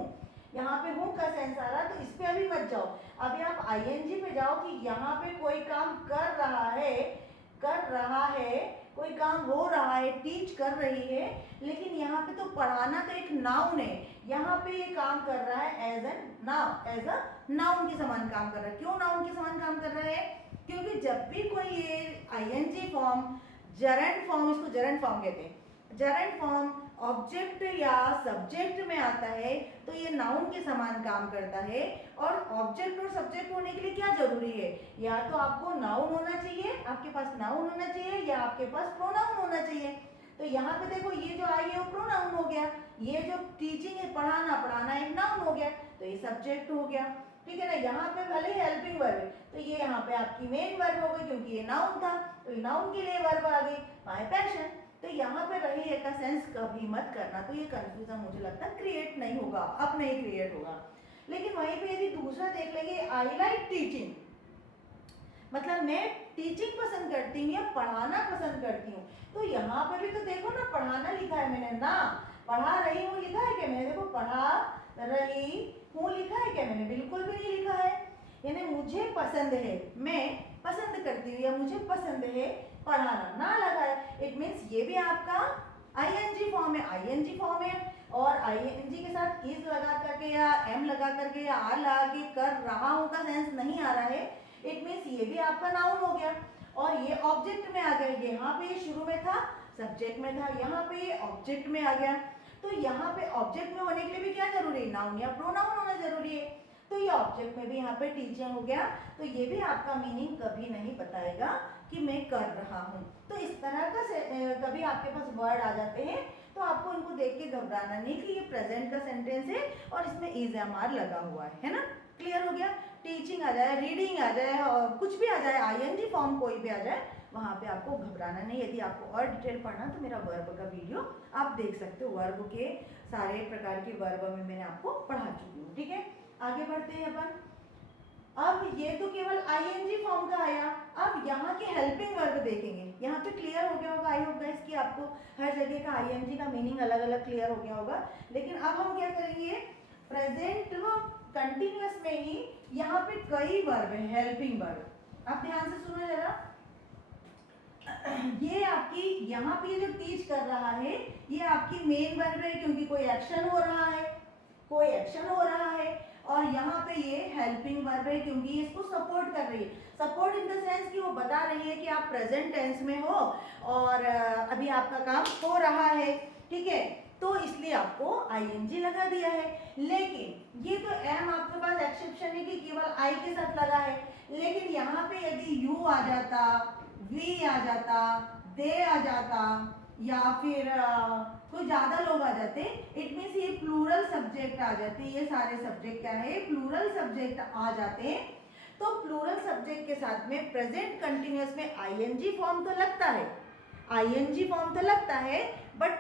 यहाँ पे हूँ का सेंस आ रहा है। तो इस पे अभी मत जाओ, अभी आप आईएनजी पे जाओ कि यहाँ पे कोई काम कर रहा है, कर रहा है, कोई काम हो रहा है, टीच कर रही है, लेकिन यहाँ पे तो पढ़ाना तो एक नाउन है, यहाँ पे ये काम कर रहा है एज अ नाउन के समान काम कर रहा है। क्यों नाउन के समान काम कर रहा है? क्योंकि जब भी कोई ये आईएनजी फॉर्म, जरंड फॉर्म, इसको जरंड फॉर्म कहते हैं, जरंड फॉर्म ऑब्जेक्ट या सब्जेक्ट में आता है तो ये नाउन के समान काम करता है। और ऑब्जेक्ट और सब्जेक्ट होने के लिए क्या जरूरी है? या तो आपको नाउन होना चाहिए, आपके पास नाउन होना चाहिए, या आपके पास प्रोनाउन होना चाहिए। तो यहाँ पे देखो ये जो आई है वो प्रोनाउन हो गया, ये जो टीचिंग है पढ़ाना, पढ़ाना एक नाउन हो गया, तो ये सब्जेक्ट हो गया, ठीक है ना। यहाँ पे भले ही हेल्पिंग वर्ब है तो ये यहाँ पे आपकी मेन वर्ब हो गई, क्योंकि ये नाउन था तो ये नाउन के लिए वर्ब आ गई, माय पैशन। तो यहाँ पे रही है का सेंस कभी मत करना, तो ये कंफ्यूजन मुझे लगता है क्रिएट नहीं होगा, अब नहीं क्रिएट होगा। लेकिन वहीं पे यदि दूसरा देख लेंगे, आई लाइक टीचिंग, मतलब मैं टीचिंग पसंद करती हूँ या पढ़ाना पसंद करती हूँ, तो यहाँ पे भी तो देखो ना पढ़ाना लिखा है मैंने ना, पढ़ा रही हूँ लिखा है क्या मैंने? देखो पढ़ा रही हूँ लिखा है क्या मैंने? बिल्कुल भी नहीं लिखा है। यानी मुझे पसंद है, मैं पसंद करती हूँ, या मुझे पसंद है पढ़ाना, ना लगा है, इट मीन्स ये भी आपका आईएनजी फॉर्म है, आईएनजी फॉर्म है, और आईएनजी के साथ इज लगा करके या एम लगा करके या आर लगा के कर रहा हूँ का सेंस नहीं आ रहा है, इट मीन्स ये भी आपका नाउन हो गया। और ये ऑब्जेक्ट में आ गया, यहाँ पे शुरू में था सब्जेक्ट में था, यहाँ पे ये ऑब्जेक्ट में आ गया। तो यहाँ पे ऑब्जेक्ट में होने के लिए भी क्या जरूरी है? नाउन या प्रोनाउन होना जरूरी है। तो ये ऑब्जेक्ट में भी यहाँ पे टीचिंग हो गया, तो ये भी आपका मीनिंग कभी नहीं बताएगा कि मैं कर रहा हूँ। तो इस तरह का कभी आपके पास वर्ड आ जाते हैं तो आपको इनको देख के घबराना नहीं कि ये प्रेजेंट का सेंटेंस है और इसमें इज एम आर लगा हुआ है ना। क्लियर हो गया? टीचिंग आ जाए, रीडिंग आ जाए, कुछ भी आ जाए, आईएनजी फॉर्म कोई भी आ जाए, वहाँ पे आपको घबराना नहीं। यदि आपको और डिटेल पढ़ना तो मेरा वर्ब का वीडियो आप देख सकते हो, वर्ब के सारे प्रकार के वर्ब में मैंने आपको पढ़ा चुकी हूँ, ठीक है। आगे बढ़ते हैं अपन। अब ये तो केवल आईएनजी फॉर्म का आया, अब यहाँ के हेल्पिंग वर्ब देखेंगे। यहाँ पे क्लियर हो गया होगा, आई होप गाइस कि आपको हर जगह का आईएनजी का मीनिंग अलग अलग क्लियर हो गया होगा। लेकिन अब हम क्या करेंगे, प्रेजेंट कंटिन्यूअस में ही यहाँ पे कई वर्ब है, हेल्पिंग वर्ब। आप ध्यान से सुनो जरा, ये आपकी यहाँ पे जो टीच कर रहा है ये आपकी मेन वर्ब है, क्योंकि कोई एक्शन हो रहा है, कोई एक्शन हो रहा है। और यहाँ पे ये हेल्पिंग वर्ब है क्योंकि ये इसको सपोर्ट कर रही है। सपोर्ट इन द सेंस कि वो बता रही है कि आप प्रेजेंट टेंस में हो और अभी आपका काम हो रहा है, ठीक है, तो इसलिए आपको आईएनजी लगा दिया है। लेकिन ये तो एम आपके पास एक्सेप्शन है कि केवल आई के साथ लगा है, लेकिन यहाँ पे यदि यू आ जाता, वी आ जाता, दे आ जाता, या फिर कोई ज्यादा लोग आ जाते, इट मीन्स ये प्लूरल सब्जेक्ट आ जाते, ये सारे सब्जेक्ट क्या है, प्लूरल सब्जेक्ट आ जाते, तो प्लूरल सब्जेक्ट के साथ में प्रेजेंट कंटिन्यूअस में आईएनजी फॉर्म तो लगता है, आईएनजी फॉर्म तो लगता है, बट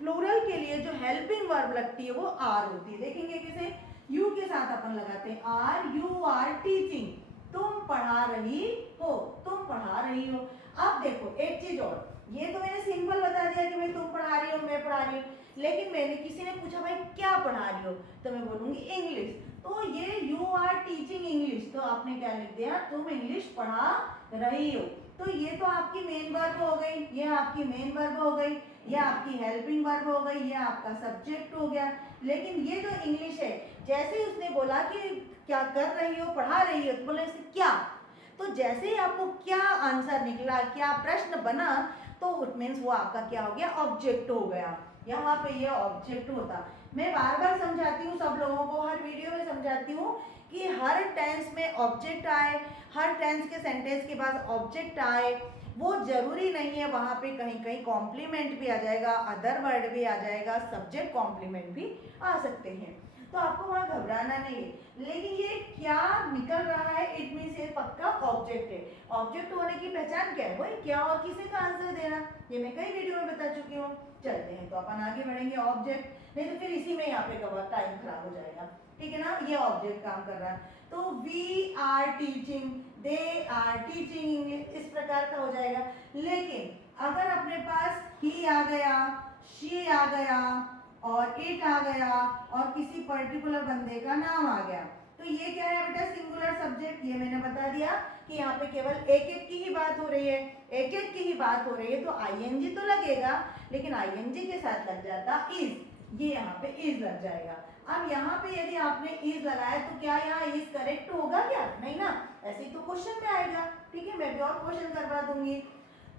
प्लूरल के लिए जो हेल्पिंग वर्ब लगती है वो आर होती है। देखेंगे कैसे, यू के साथ अपन लगाते हैं आर, यू आर टीचिंग, तुम पढ़ा रही हो, तुम पढ़ा रही हो। अब देखो एक चीज और, ये तो मैंने सिंपल बता दिया कि भाई तुम पढ़ा रही हो, मैं पढ़ा रही हूँ, लेकिन मैंने किसी ने पूछा भाई क्या पढ़ा रही हो, तो मैं बोलूंगी इंग्लिश, तो ये यू आर टीचिंग इंग्लिश, तो आपने क्या लिख दिया, तुम इंग्लिश पढ़ा रही हो। तो ये तो आपकी मेन वर्ब हो गई, ये आपकी मेन वर्ब हो गई, ये आपकी हेल्पिंग वर्ब हो गई, ये आपका सब्जेक्ट हो गया। लेकिन ये जो इंग्लिश है, जैसे ही उसने बोला कि क्या कर रही हो, पढ़ा रही हो, तो बोला इससे क्या, तो जैसे ही आपको क्या आंसर निकला, क्या प्रश्न बना, तो इट मीन्स वो आपका क्या हो गया, ऑब्जेक्ट हो गया। यहाँ पे ये ऑब्जेक्ट होता। मैं बार बार समझाती हूँ सब लोगों को, हर वीडियो में समझाती हूँ कि हर टेंस में ऑब्जेक्ट आए, हर टेंस के सेंटेंस के बाद ऑब्जेक्ट आए, वो जरूरी नहीं है, वहाँ पे कहीं कहीं कॉम्प्लीमेंट भी आ जाएगा, अदर वर्ड भी आ जाएगा, सब्जेक्ट कॉम्प्लीमेंट भी आ सकते हैं। तो आपको वहाँ घबराना नहीं है। लेकिन ये क्या निकल रहा है, इट मीन्स ये पक्का ऑब्जेक्ट है। ऑब्जेक्ट होने की पहचान क्या है, वही क्या और किसी का आंसर देना, ये मैं कई वीडियो में बता चुकी हूँ। चलते हैं तो अपन आगे बढ़ेंगे। ऑब्जेक्ट, नहीं तो फिर इसी में यहाँ पे कवर टाइम खराब हो जाएगा, ठीक है ना। ये ऑब्जेक्ट काम कर रहा है, तो we are teaching, they are teaching English, इस प्रकार का हो जाएगा। लेकिन अगर अपने पास ही आ गया, शी आ गया और इट आ गया और किसी पर्टिकुलर बंदे का नाम आ गया, तो ये क्या है बेटा, सिंगुलर सब्जेक्ट। ये मैंने बता दिया कि यहाँ पे केवल एक एक की ही बात हो रही है, एक एक की ही बात हो रही है, तो आईएनजी तो लगेगा, लेकिन आईएनजी के साथ लग जाता इज, ये यहाँ पे इज लग जाएगा। अब यहाँ पे यदि आपने इज लगाया तो क्या यहाँ इज करेक्ट होगा क्या, नहीं ना, ऐसे ही तो क्वेश्चन में आएगा, ठीक है। मैं भी और क्वेश्चन करवा दूंगी,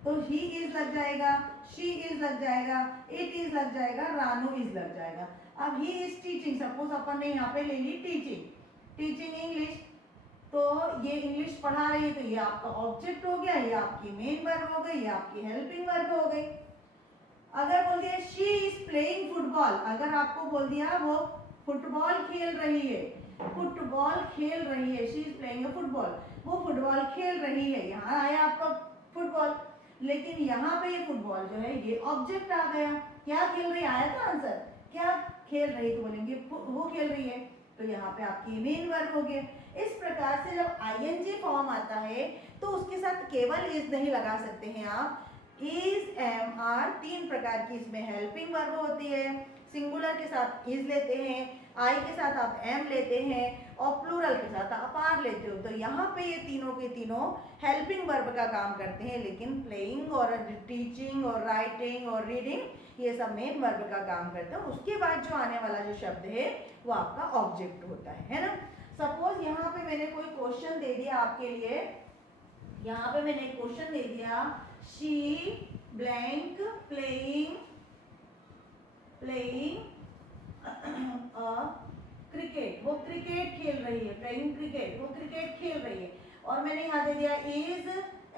तो ही इज लग जाएगा, शी इज लग जाएगा, इट इज लग जाएगा, रानू इज लग जाएगा। अब ही इज टीचिंग, सपोज अपन ने यहाँ पे ले ली टीचिंग, टीचिंग इंग्लिश, तो ये इंग्लिश पढ़ा रही है, तो ये आपका ऑब्जेक्ट हो गया, ये आपकी मेन वर्ब हो गई, ये आपकी हेल्पिंग वर्ब हो गई। अगर बोल दिया शी इज प्लेइंग फुटबॉल, अगर आपको बोल दिया वो फुटबॉल खेल रही है, फुटबॉल खेल रही है, शी इज प्लेइंग फुटबॉल, वो फुटबॉल खेल रही है, यहाँ आया आपका फुटबॉल, लेकिन यहाँ पे ये फुटबॉल जो है ये ऑब्जेक्ट आ गया। क्या खेल रही, आया था आंसर, क्या खेल रही, तो बोलेंगे वो खेल रही है, तो यहाँ पे आपकी मेन वर्ब हो गए। इस प्रकार से जब आईएनजी फॉर्म आता है तो उसके साथ केवल इज नहीं लगा सकते हैं आप, इज, एम, आर, तीन प्रकार की इसमें हेल्पिंग वर्ब होती है। सिंगुलर के साथ इज लेते हैं, आई के साथ आप एम लेते हैं और प्लूरल के साथ आप आर लेते हो। तो यहाँ पे ये तीनों के तीनों हेल्पिंग वर्ब का काम करते हैं, लेकिन प्लेइंग और टीचिंग और राइटिंग और रीडिंग ये सब मेन वर्ब का काम करते हैं। उसके बाद जो आने वाला जो शब्द है वो आपका ऑब्जेक्ट होता है ना। सपोज यहाँ पे मैंने कोई क्वेश्चन दे दिया आपके लिए, यहाँ पे मैंने क्वेश्चन दे दिया, शी ब्लैंक प्लेइंग क्रिकेट, वो क्रिकेट खेल रही है, प्लेइंग क्रिकेट, वो क्रिकेट खेल रही है, और मैंने यहाँ दे दिया इज,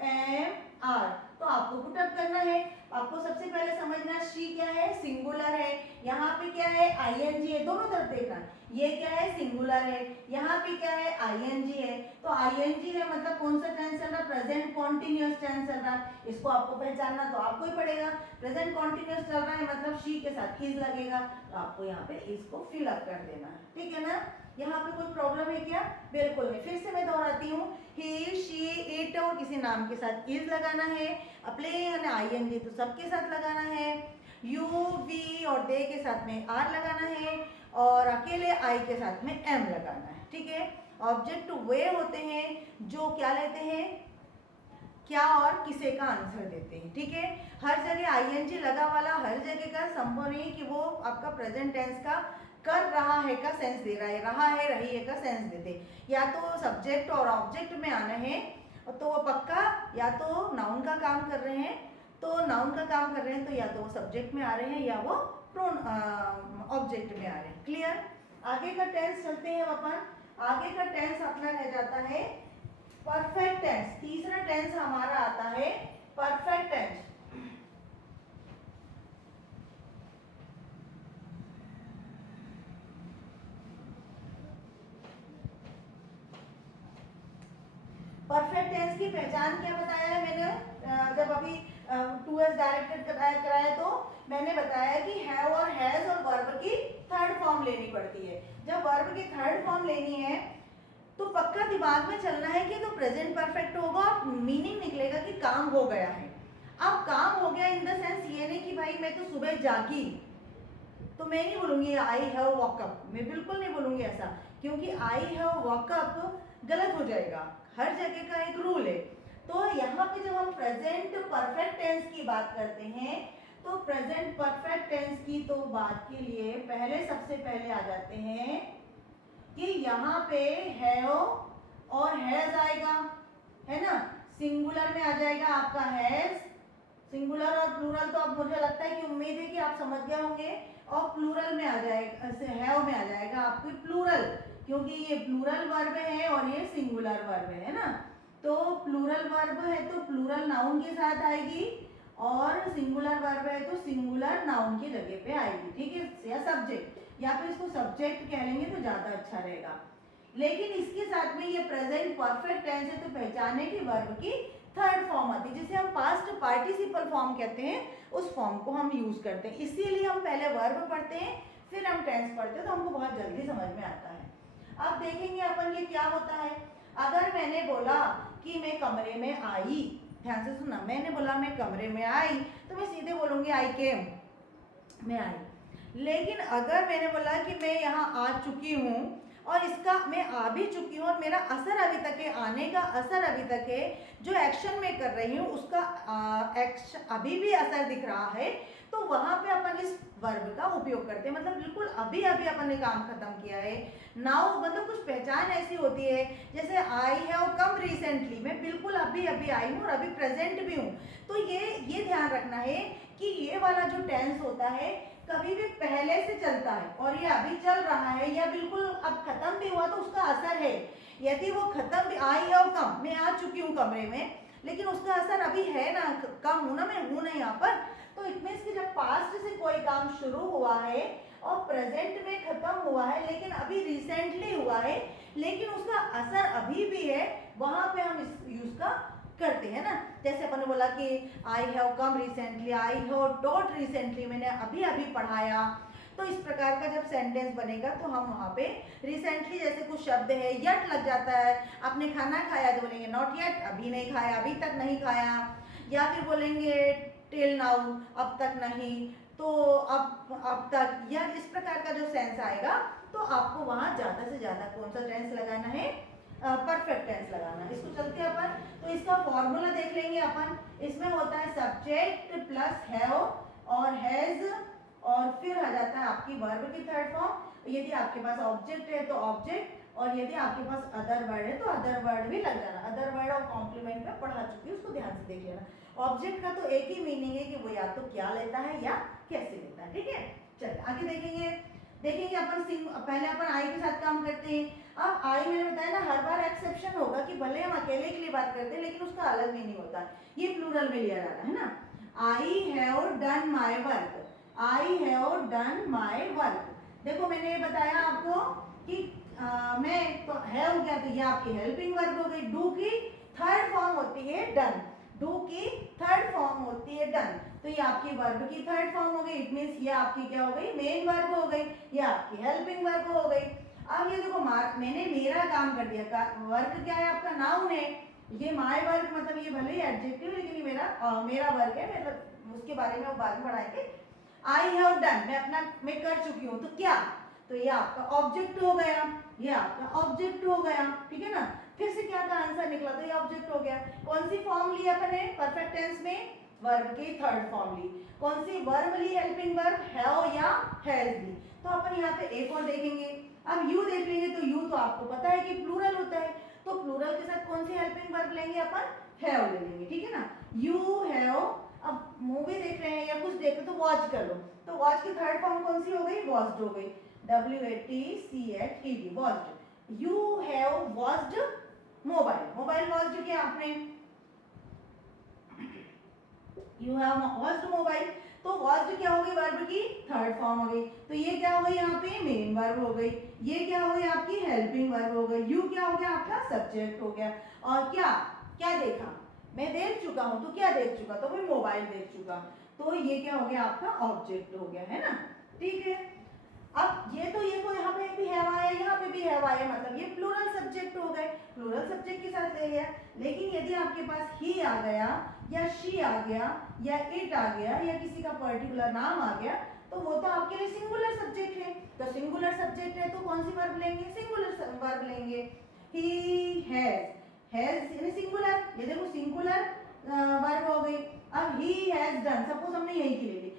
एम, आर। तो आपको पुट अप करना है, आपको सबसे पहले समझना शी क्या है, सिंगुलर है, यहाँ पे क्या है आईएनजी है, दोनों तरफ देखना, ये क्या है सिंगुलर है, यहाँ पे क्या है आईएनजी है। तो आईएनजी है मतलब कौन सा टेंस चल रहा है, प्रेजेंट कॉन्टिन्यूअस टेंस चल रहा है, इसको आपको पहचानना तो आपको ही पड़ेगा। प्रेजेंट कॉन्टिन्यूअस चल रहा है मतलब शी के साथ इज लगेगा, तो आपको यहाँ पे इसको फिल अप कर देना है, ठीक है ना। यहाँ पे कोई प्रॉब्लम है क्या, बिल्कुल नहीं। फिर से मैं दोहराती हूँ, ही, शी, इट और किसी नाम के साथ इज लगाना है, प्लेइंग आईएनजी तो सबके साथ लगाना है, यू, वी और दे के साथ में आर लगाना है, और अकेले आई के साथ में एम लगाना है, ठीक है। ऑब्जेक्ट वे होते हैं जो क्या लेते हैं, क्या और किसे का आंसर देते हैं, ठीक है। हर जगह आईएनजी लगा वाला हर जगह का संभव नहीं कि वो आपका प्रेजेंट टेंस का कर रहा है का सेंस दे रहा है, रहा है रही है का सेंस देते, या तो सब्जेक्ट और ऑब्जेक्ट में आना है, तो वो पक्का या तो नाउन का काम कर रहे हैं, तो नाउन का काम कर रहे हैं तो या तो वो सब्जेक्ट में आ रहे हैं या वो प्रोन ऑब्जेक्ट में आ रहे हैं। क्लियर। आगे का टेंस चलते हैं अपन। आगे का टेंस अपना रह जाता है परफेक्ट टेंस। तीसरा टेंस हमारा आता है परफेक्ट टेंस। परफेक्ट टेंस की पहचान क्या बताया है मैंने, जब अभी 2S डायरेक्टेड कराया तो मैंने बताया कि हैव और हैज और वर्ब की थर्ड फॉर्म लेनी पड़ती है। जब वर्ब की थर्ड फॉर्म लेनी है तो पक्का दिमाग में चलना है कि तो प्रेजेंट परफेक्ट होगा और मीनिंग निकलेगा कि काम हो गया है। अब काम हो गया इन द सेंस ये नहीं कि भाई मैं तो सुबह जागी, तो मैं नहीं बोलूंगी आई हैव वॉकअप, मैं बिल्कुल नहीं बोलूंगी ऐसा, क्योंकि आई हैव वॉकअप गलत हो जाएगा, हर जगह का एक रूल है। तो यहाँ पे जब हम प्रेजेंट परफेक्ट टेंस की बात करते हैं तो प्रेजेंट परफेक्ट टेंस की तो बात के लिए पहले सबसे पहले आ जाते हैं कि यहाँ पे हैव और हैज आएगा, है ना। सिंगुलर में आ जाएगा आपका हैज, सिंगुलर और प्लूरल तो अब मुझे लगता है कि उम्मीद है कि आप समझ गए होंगे, और प्लूरल में आ जाएगा, हैव में आ जाएगा आपकी प्लूरल, क्योंकि ये प्लूरल वर्ब है और ये सिंगुलर वर्ब है ना। तो प्लूरल वर्ब है तो प्लूरल नाउन के साथ आएगी, और सिंगुलर वर्ब है तो सिंगुलर नाउन की जगह पे आएगी, ठीक है, या सब्जेक्ट, या फिर इसको सब्जेक्ट कह लेंगे तो ज्यादा अच्छा रहेगा। लेकिन इसके साथ में ये प्रेजेंट परफेक्ट टेंस है तो पहचाने की वर्ब की थर्ड फॉर्म आती है, जिसे हम पास्ट पार्टिसिपल फॉर्म कहते हैं, उस फॉर्म को हम यूज करते हैं। इसीलिए हम पहले वर्ब पढ़ते हैं फिर हम टेंस पढ़ते हैं, तो हमको बहुत जल्दी समझ में आता है। अब देखेंगे अपन ये क्या होता है। अगर मैंने बोला कि मैं कमरे में आई, ध्यान से सुनना, मैंने बोला मैं कमरे में आई, तो मैं सीधे बोलूंगी आई केम, मैं आई। लेकिन अगर मैंने बोला कि मैं यहाँ आ चुकी हूँ, और इसका मैं आ भी चुकी हूँ और मेरा असर अभी तक है, आने का असर अभी तक है, जो एक्शन मैं कर रही हूँ उसका एक्शन अभी भी असर दिख रहा है, तो वहां पे अपन इस वर्ब का उपयोग करते हैं। मतलब बिल्कुल अभी अभी अपन ने काम खत्म किया है। नाउ मतलब कुछ पहचान ऐसी होती है, जैसे आई हैव कम रिसेंटली, मैं बिल्कुल अभी अभी आई हूँ और अभी प्रेजेंट भी हूँ। तो ये ध्यान रखना है कि ये वाला जो टेंस होता है कभी भी पहले से चलता है और ये अभी चल रहा है, या बिल्कुल अब खत्म भी हुआ तो उसका असर है। यदि वो खत्म भी, आई हैव कम, मैं आ चुकी हूँ कमरे में, लेकिन उसका असर अभी है ना, कम हूं ना, मैं हूं ना यहाँ पर, तो इट मीन्स कि जब पास्ट से कोई काम शुरू हुआ है और प्रेजेंट में खत्म हुआ है, लेकिन अभी रिसेंटली हुआ है, लेकिन उसका असर अभी भी है, वहां पे हम इस यूज का करते हैं ना। जैसे अपन ने बोला कि I have come recently, I have taught recently, मैंने अभी अभी पढ़ाया। तो इस प्रकार का जब सेंटेंस बनेगा तो हम वहाँ पे रिसेंटली जैसे कुछ शब्द है, यट लग जाता है, आपने खाना खाया तो बोलेंगे नॉट येट, अभी नहीं खाया, अभी तक नहीं खाया। या फिर बोलेंगे टिल नाउ, अब तक नहीं, तो अब तक, या इस प्रकार का जो सेंस आएगा, तो आपको वहाँ ज़्यादा से ज़्यादा कौन सा टेंस लगाना है, परफेक्ट टेंस लगाना। इसको चलते हैं अपन, तो इसका फॉर्मूला देख लेंगे अपन। इसमें होता है सब्जेक्ट प्लस हैव और हैज, और फिर आ जाता है आपकी वर्ब की थर्ड फॉर्म। यदि आपके पास ऑब्जेक्ट है तो ऑब्जेक्ट, और यदि आपके पास अदर वर्ड है तो अदर वर्ड भी लग जाना। अदर वर्ड और कॉम्प्लीमेंट में पढ़ा चुकी हूँ, उसको ध्यान से देख लेना। ऑब्जेक्ट का तो एक ही मीनिंग है कि वो या तो क्या लेता है या कैसे लेता है, ठीक है। चलिए आगे देखेंगे अपन पहले अपन आई के साथ काम करते हैं। अब आई मैंने बताया ना, हर बार एक्सेप्शन होगा कि भले हम अकेले के लिए बात करते हैं लेकिन उसका अलग मीनिंग होता है। ये प्लूरल में लिया जा रहा है ना। I have done my work, I have done my work. देखो मैंने ये बताया आपको कि मैं तो हैव क्या, तो ये आपकी हेल्पिंग वर्ब हो गई। डू की थर्ड फॉर्म होती है डन, डू की थर्ड फॉर्म होती है डन, तो ये आपकी वर्ब की थर्ड फॉर्म हो गई। इट मींस ये आपकी क्या हो गई, मेन वर्ब हो गई, ये आपकी हेल्पिंग वर्ब हो गई। अब ये देखो मैंने मेरा काम कर दिया, वर्क क्या है आपका, नाउन है। ये माय वर्क मतलब ये भले ही एडजेक्टिव, लेकिन ये मेरा वर्क है, मतलब उसके बारे में वो बाद में पढ़ाएंगे। आई हैव डन, मैं कर चुकी हूँ, तो क्या, तो ये आपका ऑब्जेक्ट हो गया, ये आपका ऑब्जेक्ट हो गया, ठीक है ना। फिर से क्या का आंसर निकला, तो ये ऑब्जेक्ट हो गया। कौन सी फॉर्म ली अपन ने परफेक्ट टेंस में, वर्ब की थर्ड फॉर्म ली। कौन सी वर्ब ली, हेल्पिंग वर्ब, हैव या हैज ली। तो अपन यहाँ पे एक और देखेंगे। अब यू देख लेंगे, तो यू तो आपको पता है कि प्लूरल होता है, तो प्लूरल के साथ कौन सी हेल्पिंग वर्ब लेंगे अपन, हैव ले लेंगे, ठीक है ना। यू हैव, अब मूवी देख रहे हैं या कुछ देख रहे तो वॉच कर लो, तो वॉच की थर्ड फॉर्म कौन सी हो गई, वॉच्ड हो गई, WATCHED, watched. You have watched mobile, mobile watched किया आपने, यू हैव वॉच्ड मोबाइल, तो वॉच्ड क्या हो गई, वर्ब की थर्ड फॉर्म हो गई। तो ये क्या हो गई यहाँ पे, मेन वर्ब हो गई। ये क्या हो गई आपकी हेल्पिंग वर्ब हो गई। यू क्या हो गया आपका, सब्जेक्ट हो गया। और क्या क्या देखा, मैं देख चुका हूँ, तो क्या देख चुका, तो मैं मोबाइल देख चुका, तो ये क्या हो गया आपका ऑब्जेक्ट हो गया, है ना, ठीक है। अब ये तो यहाँ पे भी हैव आया, यहाँ पे भी हैव आया, मतलब ये प्लूरल सब्जेक्ट हो गए, प्लूरल सब्जेक्ट के साथ ले लिया। लेकिन यदि आपके पास ही आ गया या शी आ गया या इट आ गया या किसी का पर्टिकुलर नाम आ गया, तो वो तो आपके लिए सिंगुलर सब्जेक्ट है। तो सिंगुलर सब्जेक्ट है तो कौन सी वर्ब लेंगे, सिंगुलर वर्ब लेंगे। ही हैज यानी सिंगुलर, ये देखो सिंगुलर वर्ब हो गई। अब ही हैज डन, सपोज हमने यही की ले ली,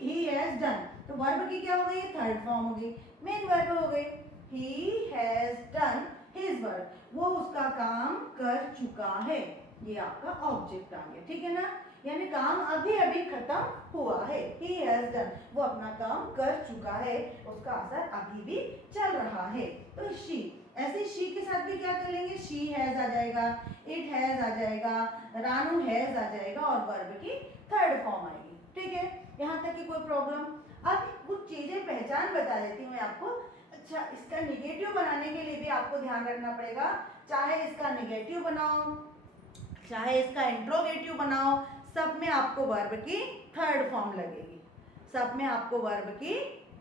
ही हैज डन, तो वर्ब की क्या हो गई, थर्ड फॉर्म हो गई, मेन वर्ब हो गई। He has done his work, वो उसका काम कर चुका है, ये आपका ऑब्जेक्ट आ गया, ठीक है ना। यानी काम अभी अभी खत्म हुआ है, he has done, वो अपना काम कर चुका है, उसका असर अभी भी चल रहा है। तो she ऐसे शी के साथ भी क्या कर लेंगे, शी हैज आ जाएगा, इट हैज आ जाएगा, रानू हैज आ जाएगा और वर्ब की थर्ड फॉर्म आएगी। ठीक है, यहाँ तक की कोई प्रॉब्लम। अब कुछ चीजें पहचान बता देती हूँ मैं आपको। अच्छा, इसका निगेटिव बनाने के लिए भी आपको ध्यान रखना पड़ेगा, चाहे इसका निगेटिव बनाओ चाहे इसका इंट्रोगेटिव बनाओ, सब में आपको वर्ब की थर्ड फॉर्म लगेगी, सब में आपको वर्ब की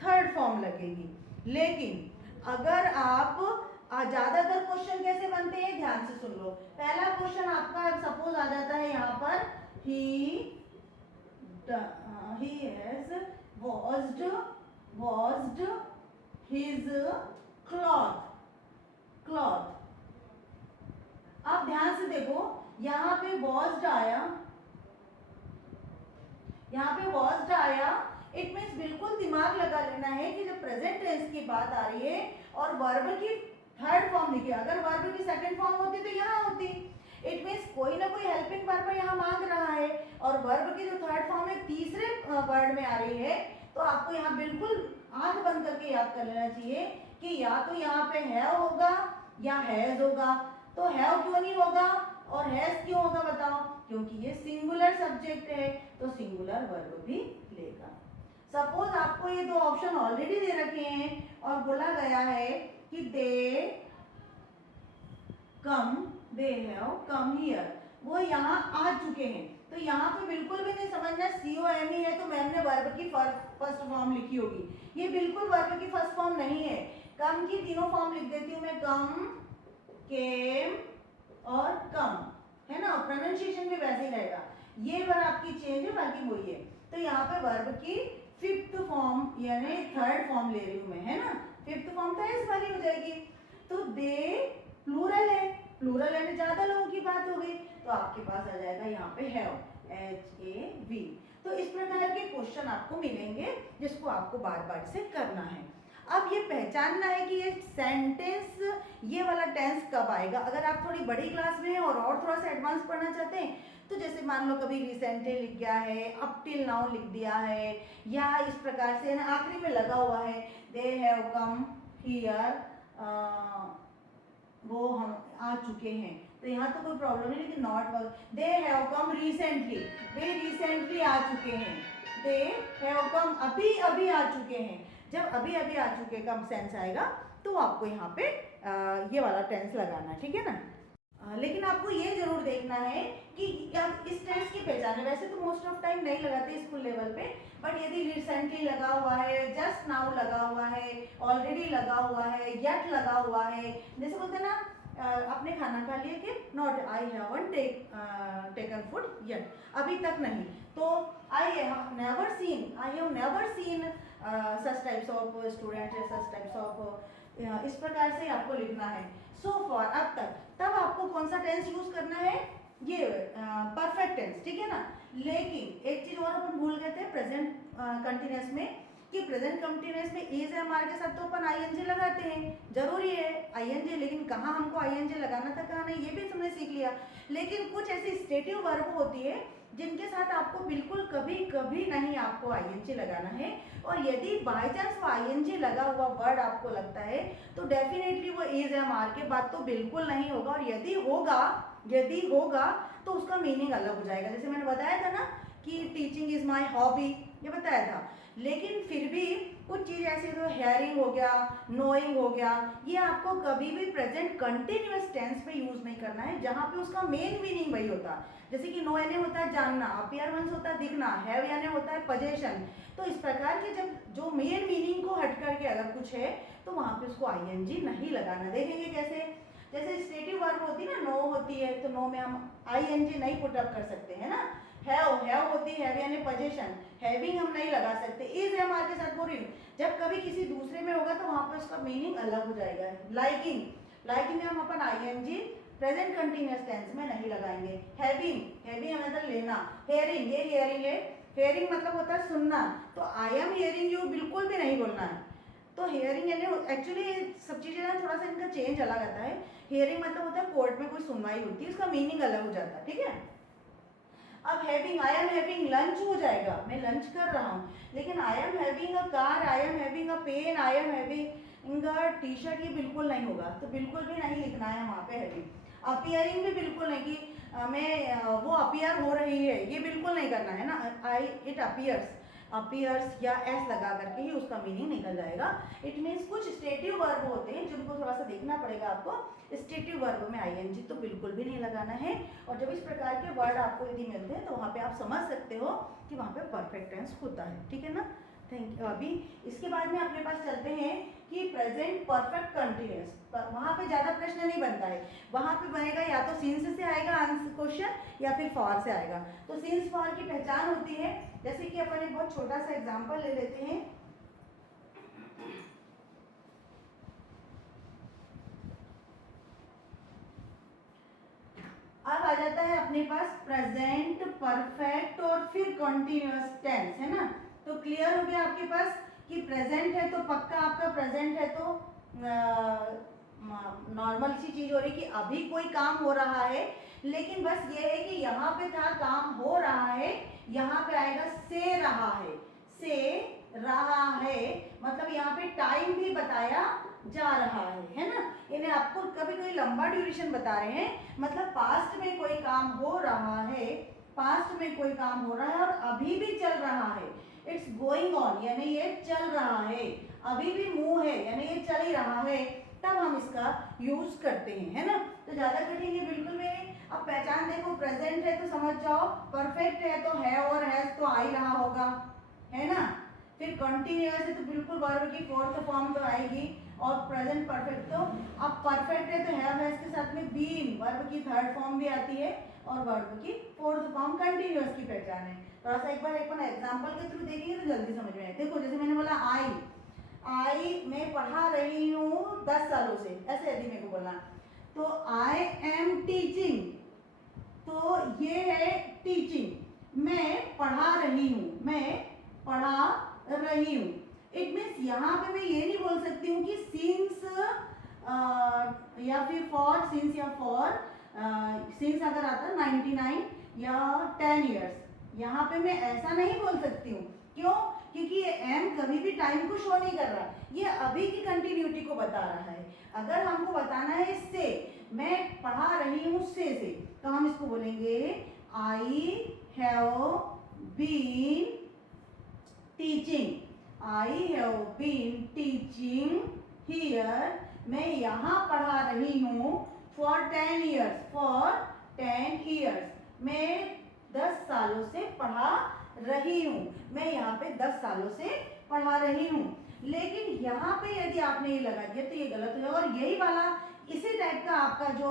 थर्ड फॉर्म लगेगी। लेकिन अगर आप ज्यादातर क्वेश्चन कैसे बनते हैं, ध्यान से सुन लो। पहला क्वेश्चन आपका सपोज आ जाता है यहाँ पर, ही has washed his cloth। आप ध्यान से देखो, यहाँ पे washed आया, यहाँ पे washed आया, इट मीन्स बिल्कुल दिमाग लगा लेना है कि जब प्रेजेंट टेंस की बात आ रही है और वर्ब की थर्ड फॉर्म लिखी, अगर वर्ब की सेकंड फॉर्म होती तो यहाँ होती। इट मीन्स कोई ना कोई हेल्पिंग वर्ब यहाँ मांग रहा है और वर्ब की जो थर्ड फॉर्म है तीसरे वर्ड में आ रही है, तो आपको यहाँ बिल्कुल आंख बंद करके याद कर लेना चाहिए कि या तो यहाँ पे हैव होगा या हैज होगा। तो हैव क्यों नहीं होगा और हैज क्यों होगा बताओ, क्योंकि ये सिंगुलर सब्जेक्ट है तो सिंगुलर वर्ब भी लेगा। सपोज आपको ये दो ऑप्शन ऑलरेडी दे रखे हैं और बोला गया है कि दे हैव कम हियर, वो यहाँ आ चुके हैं, तो यहाँ पे बिल्कुल भी नहीं समझना COME है तो मैम ने वर्ब की फर्स्ट फॉर्म लिखी होगी, ये बिल्कुल वर्ब की फर्स्ट फॉर्म नहीं है। कम की तीनों फॉर्म लिख देती हूँ मैं, कम, केम और कम, है ना, प्रोनाउंसिएशन भी वैसे ही रहेगा, ये वर्ब आपकी चेंज है, बाकी वही है। तो यहाँ पे वर्ब की फिफ्थ फॉर्म यानी थर्ड फॉर्म ले रही हूँ मैं, है ना, फिफ्थ फॉर्म तो इस वाली हो जाएगी। तो दे प्लूरल है, प्लूरल यानी ज्यादा लोगों की बात हो गई, तो आपके पास आ जाएगा यहाँ पे हैव, HAV। तो इस प्रकार के क्वेश्चन आपको मिलेंगे जिसको आपको बार बार से करना है। अब ये पहचानना है कि ये सेंटेंस, ये वाला टेंस कब आएगा। अगर आप थोड़ी बड़ी क्लास में हैं और थोड़ा सा एडवांस पढ़ना चाहते हैं, तो जैसे मान लो कभी रिसेंटली लिख गया है, अप टिल नाउ लिख दिया है, या इस प्रकार से ना आखिरी में लगा हुआ है दे हैव कम हियर, वो हम आ चुके हैं, तो यहाँ तो कोई प्रॉब्लम नहीं। लेकिन not work, they have come recently, वे रिसेंटली आ चुके हैं, दे हैव कम अभी अभी आ चुके हैं। जब अभी अभी आ चुके कम सेंस आएगा तो आपको यहाँ पे ये वाला टेंस लगाना है, ठीक है ना। लेकिन आपको ये जरूर देखना है कि आप इस टेंस की पहचान है, वैसे तो मोस्ट ऑफ टाइम नहीं लगाते स्कूल लेवल पे, बट यदि रिसेंटली लगा हुआ है, जस्ट नाउ लगा हुआ है, ऑलरेडी लगा हुआ है, येट लगा हुआ है, जैसे बोलते हैं ना आपने खाना खा लिया कि not, I haven't taken food yet, अभी तक नहीं, तो I have never seen such types of student, such types of, इस प्रकार से आपको लिखना है। सो फॉर, अब तक, तब आपको कौन सा टेंस यूज करना है, ये परफेक्ट टेंस, ठीक है ना। लेकिन एक चीज और अपन भूल गए थे प्रेजेंट कंटिन्यूअस में, कि प्रेजेंट कंटिन्यूअस में इज एम आर के साथ तो अपन ING लगाते हैं, जरूरी है ING, लेकिन कहाँ हमको ING लगाना था कहाँ नहीं, ये भी हमने सीख लिया। लेकिन कुछ ऐसी स्टेटिव वर्ब होती है जिनके साथ आपको बिल्कुल कभी कभी नहीं आपको ING लगाना है, और यदि बाय चांस वो ING लगा हुआ वर्ड आपको लगता है तो डेफिनेटली वो इज एम आर के बाद तो बिल्कुल नहीं होगा, और यदि होगा तो उसका मीनिंग अलग हो जाएगा। जैसे मैंने बताया था ना कि टीचिंग इज माई हॉबी, ये बताया था, लेकिन फिर भी कुछ चीज़ ऐसी तो हेयरिंग हो गया, नोइंग हो गया, ये आपको कभी भी प्रेजेंट कंटिन्यूअस टेंस में यूज नहीं करना है, जहाँ पे उसका मेन मीनिंग वही होता है। जैसे कि नो यानी होता है जानना, अपीयरेंस होता है दिखना, हैव यानी होता है पोजेशन। तो इस प्रकार के जब जो मेन मीनिंग को हट करके अगर कुछ है तो वहाँ पे उसको ING नहीं लगाना। देखेंगे कैसे, जैसे स्टेटिव वर्ब होती है ना, नो होती है तो नो में हम ING नहीं पुटअप कर सकते हैं ना। हैव होती है, हैव यानी पोजीशन, हैविंग हम नहीं लगा सकते। इज एम आर के साथ बोल रही हूँ, जब कभी किसी दूसरे में होगा तो वहाँ पे उसका मीनिंग अलग हो जाएगा। लाइकिंग में हम अपन ING प्रेजेंट कंटिन्यूअस टेंस में नहीं लगाएंगे। हैविंग मतलब लेना, हेयरिंग, ये हेयरिंग है, हेयरिंग मतलब होता है सुनना, तो आई एम हेयरिंग यू बिल्कुल भी नहीं बोलना है। तो हेयरिंग यानी एक्चुअली सब चीज़ें ना थोड़ा सा इनका चेंज अलग आता है। हेयरिंग मतलब होता है कोर्ट में कोई सुनवाई होती है, उसका मीनिंग अलग हो जाता है, ठीक है। अब having, I am having lunch हो जाएगा, मैं लंच कर रहा हूँ, लेकिन I am having a car, I am having a pen, I am having T shirt, ये बिल्कुल नहीं होगा, तो बिल्कुल भी नहीं लिखना है वहाँ पे हैविंग। अपीयरिंग भी बिल्कुल नहीं कि वो अपीयर हो रही है, ये बिल्कुल नहीं करना है ना। आई इट अपीयर्स या एस लगा करके ही उसका मीनिंग निकल जाएगा। इट मीन्स कुछ स्टेटिव वर्ब होते हैं जिनको थोड़ा सा देखना पड़ेगा आपको। स्टेटिव वर्ब में आईएनजी तो बिल्कुल भी नहीं लगाना है। और जब इस प्रकार के वर्ड आपको यदि मिलते हैं तो वहाँ पे आप समझ सकते हो कि वहाँ पे परफेक्ट टेंस होता है, ठीक है ना। Thank you. अभी इसके बाद में अपने पास चलते हैं कि प्रेजेंट परफेक्ट कंटिन्यूअस, वहाँ पे ज़्यादा प्रश्न नहीं बनता है। वहाँ पे बनेगा या तो सिंस से आएगा आंसर क्वेश्चन या फिर फॉर से आएगा। तो सिंस फॉर की पहचान होती है, जैसे कि अपन एक बहुत छोटा सा एग्जांपल ले लेते हैं। अब आ जाता है अपने पास प्रेजेंट परफेक्ट और फिर कंटिन्यूअस टेंस, है ना। तो क्लियर हो गया आपके पास कि प्रेजेंट है तो पक्का आपका प्रेजेंट है तो नॉर्मल सी चीज हो रही कि अभी कोई काम हो रहा है, लेकिन बस ये है कि यहाँ पे था काम हो रहा है, यहाँ पे आएगा से रहा है। से रहा है मतलब यहाँ पे टाइम भी बताया जा रहा है ना। यानी आपको कभी कोई लंबा ड्यूरेशन बता रहे हैं, मतलब पास्ट में कोई काम हो रहा है, पास्ट में कोई काम हो रहा है और अभी भी चल रहा है। इट्स गोइंग ऑन यानी ये चल रहा है, अभी भी मूव है यानी ये चल ही रहा है, तब हम इसका यूज करते हैं, है ना। तो ज्यादा कठिन ये बिल्कुल भी नहीं। अब पहचान देखो, प्रेजेंट है तो समझ जाओ, परफेक्ट है तो है और हैज तो आ ही रहा होगा, है ना। फिर कंटिन्यूअस है तो बिल्कुल वर्ब की फोर्थ फॉर्म तो आएगी, और प्रेजेंट परफेक्ट तो अब परफेक्ट है तो हैव हैज के साथ में बीन वर्ब की थर्ड फॉर्म भी आती है, और वर्ब की फोर्थ फॉर्म कंटिन्यूअस की पहचान है। थोड़ा सा एक बार एग्जांपल के थ्रू देखेंगे तो जल्दी समझ में आए। देखो जैसे मैंने बोला आई मैं पढ़ा रही हूँ 10 सालों से, ऐसे यदि मेरे को बोलना तो आई एम टीचिंग, तो ये है टीचिंग, मैं पढ़ा रही हूँ, मैं पढ़ा रही हूँ। इट मीन्स यहाँ पे मैं ये नहीं बोल सकती हूँ कि सिंस या फिर फॉर, सिंस या फॉर, सिंस अगर आता है 99 या 10 ईयर्स, यहाँ पे मैं ऐसा नहीं बोल सकती हूँ। क्यों? क्योंकि ये एम कभी भी टाइम को शो नहीं कर रहा, ये अभी की कंटिन्यूटी को बता रहा है। अगर हमको बताना है से, मैं पढ़ा रही हूँ से, तो हम इसको बोलेंगे I have been teaching, I have been teaching here, मैं यहाँ पढ़ा रही हूँ फॉर 10 ईयर्स, फॉर 10 ईयर्स, मैं 10 सालों से पढ़ा रही हूँ, मैं यहाँ पे 10 सालों से पढ़ा रही हूँ। लेकिन यहाँ पे यदि आपने ये लगा दिया तो ये गलत हो जाएगा, और यही वाला इसी टाइप का आपका जो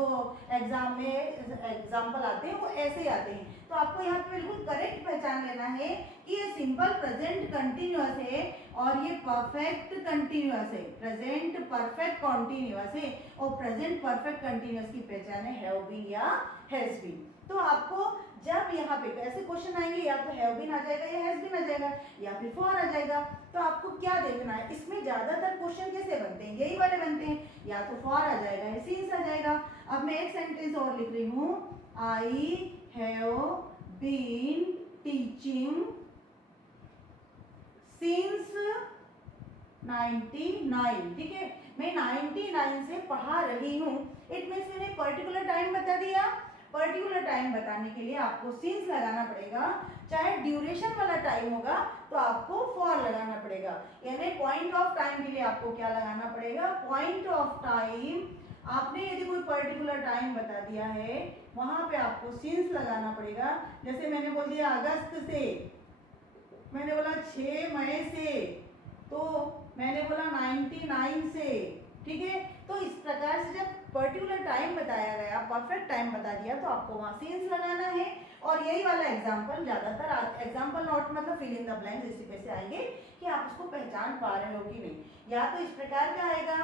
एग्जाम में एग्जाम्पल आते हैं वो ऐसे ही आते हैं। तो आपको यहाँ पे बिल्कुल करेक्ट पहचान लेना है कि ये सिंपल प्रेजेंट कंटिन्यूअस है और ये परफेक्ट कंटिन्यूअस है, प्रेजेंट परफेक्ट कंटिन्यूअस है, और प्रेजेंट परफेक्ट कंटिन्यूअस की पहचान है हैव बीन या हैज बीन। तो आपको जब यहाँ पे ऐसे क्वेश्चन आएंगे, या तो हैव बीन आ जाएगा या हैज बीन आ जाएगा या फिर फॉर आ जाएगा, तो आपको क्या देखना है, इसमें ज्यादातर क्वेश्चन कैसे बनते हैं, यही वाले बनते हैं, या तो फॉर आ जाएगा या सिंस आ जाएगा। अब मैं एक सेंटेंस और लिख रही हूँ, I have been teaching since 99, ठीक है, मैं 99 से पढ़ा रही हूँ। इट मीन्स मैंने पर्टिकुलर टाइम बता दिया, पर्टिकुलर टाइम बताने के लिए आपको सिंस लगाना पड़ेगा, चाहे ड्यूरेशन वाला टाइम होगा तो आपको फॉर लगाना पड़ेगा। यानी पॉइंट ऑफ टाइम के लिए आपको क्या लगाना पड़ेगा, पॉइंट ऑफ टाइम। आपने यदि कोई पर्टिकुलर टाइम बता दिया है वहां पे आपको सिंस लगाना पड़ेगा। जैसे मैंने बोल दिया अगस्त से, मैंने बोला 6 मई से, तो मैंने बोला 99 से, ठीक है। तो इस प्रकार से जब पर्टिकुलर टाइम बताया गया, परफेक्ट टाइम बता दिया, तो आपको वहाँ सिंस लगाना है। और यही वाला एग्जाम्पल ज्यादातर एग्जाम्पल नोट मतलब फिल इन द ब्लैंक्स इसी पे से आएंगे कि आप उसको पहचान पा रहे हो कि नहीं। या तो इस प्रकार का आएगा,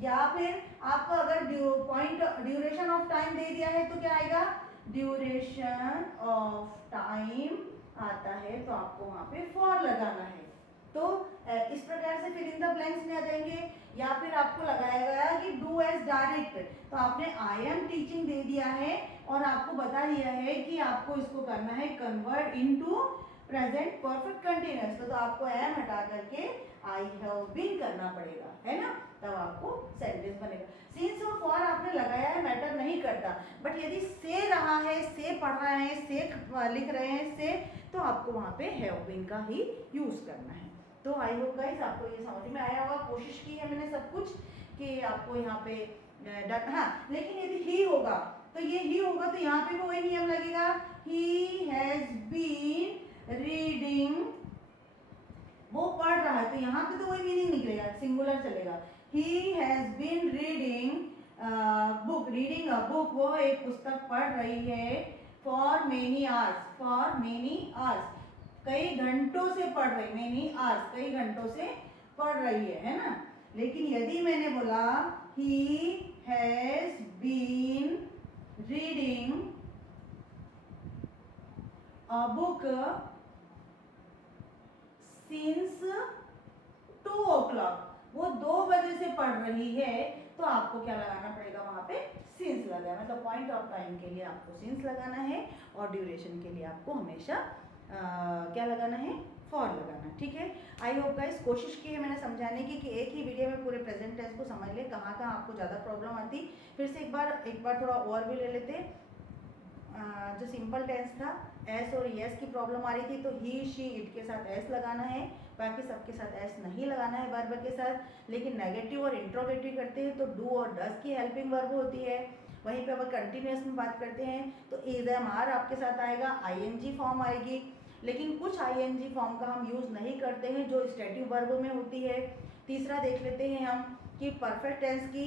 या फिर आपको अगर पॉइंट ड्यूरेशन ऑफ टाइम दे दिया है तो क्या आएगा, ड्यूरेशन ऑफ टाइम आता है तो आपको वहाँ पे फॉर लगाना है। तो इस प्रकार से फिर इन द ब्लैंक्स में आ जाएंगे। या फिर आपको लगाया गया कि डू एज डायरेक्ट, तो आपने आई एम टीचिंग दे दिया है और आपको बता दिया है कि आपको इसको करना है convert into present perfect continuous, तो आपको एम हटा करके आई हैव बीन करना पड़ेगा, है ना, तब आपको सेंटेंस बनेगा। सिंस और फॉर आपने लगाया है मैटर नहीं करता, बट यदि से रहा है, से पढ़ रहे हैं, से लिख रहे हैं, से, तो आपको वहाँ पे हैव बीन का ही यूज करना है। तो आई होप गाइस आपको ये समझ में आया होगा। कोशिश की है मैंने सब कुछ कि आपको यहाँ पे हाँ, लेकिन यदि ही होगा तो ये ही होगा तो यहाँ पे भी वही नियम लगेगा, ही हैज बीन रीडिंग, वो पढ़ रहा है, तो यहाँ पे तो वही मीनिंग निकलेगा, सिंगुलर चलेगा। He has been reading book, reading a book, वो एक पुस्तक पढ़ रही है, for many hours, for many hours, कई घंटों से पढ़ रही, मेनी आवर्स, कई घंटों से पढ़ रही है ना। लेकिन यदि मैंने बोला he has been reading a book since 2 o'clock, वो 2 बजे से पढ़ रही है, तो आपको क्या लगाना पड़ेगा वहां पे, सिंस लगाना, मतलब पॉइंट ऑफ टाइम के लिए आपको सिंस लगाना है और ड्यूरेशन के लिए आपको हमेशा क्या लगाना है, फॉर लगाना। ठीक है, आई होप गाइस कोशिश की है मैंने समझाने की कि एक ही वीडियो में पूरे प्रेजेंट टेंस को समझ ले, कहाँ कहाँ आपको ज़्यादा प्रॉब्लम आती। फिर से एक बार थोड़ा और भी ले लेते। जो सिंपल टेंस था, एस और यस की प्रॉब्लम आ रही थी, तो ही शी इट के साथ एस लगाना है, बाकी सबके साथ एस नहीं लगाना है वर्ब के साथ। लेकिन नेगेटिव और इंट्रोगेटिव करते हैं तो डू और डज की हेल्पिंग वर्ब होती है। वहीं पे अगर कंटिन्यूस में बात करते हैं तो इज एम आर आपके साथ आएगा, आईएनजी फॉर्म आएगी। लेकिन कुछ आईएनजी फॉर्म का हम यूज़ नहीं करते हैं जो स्टेटिव वर्ब में होती है। तीसरा देख लेते हैं हम कि परफेक्ट टेंस की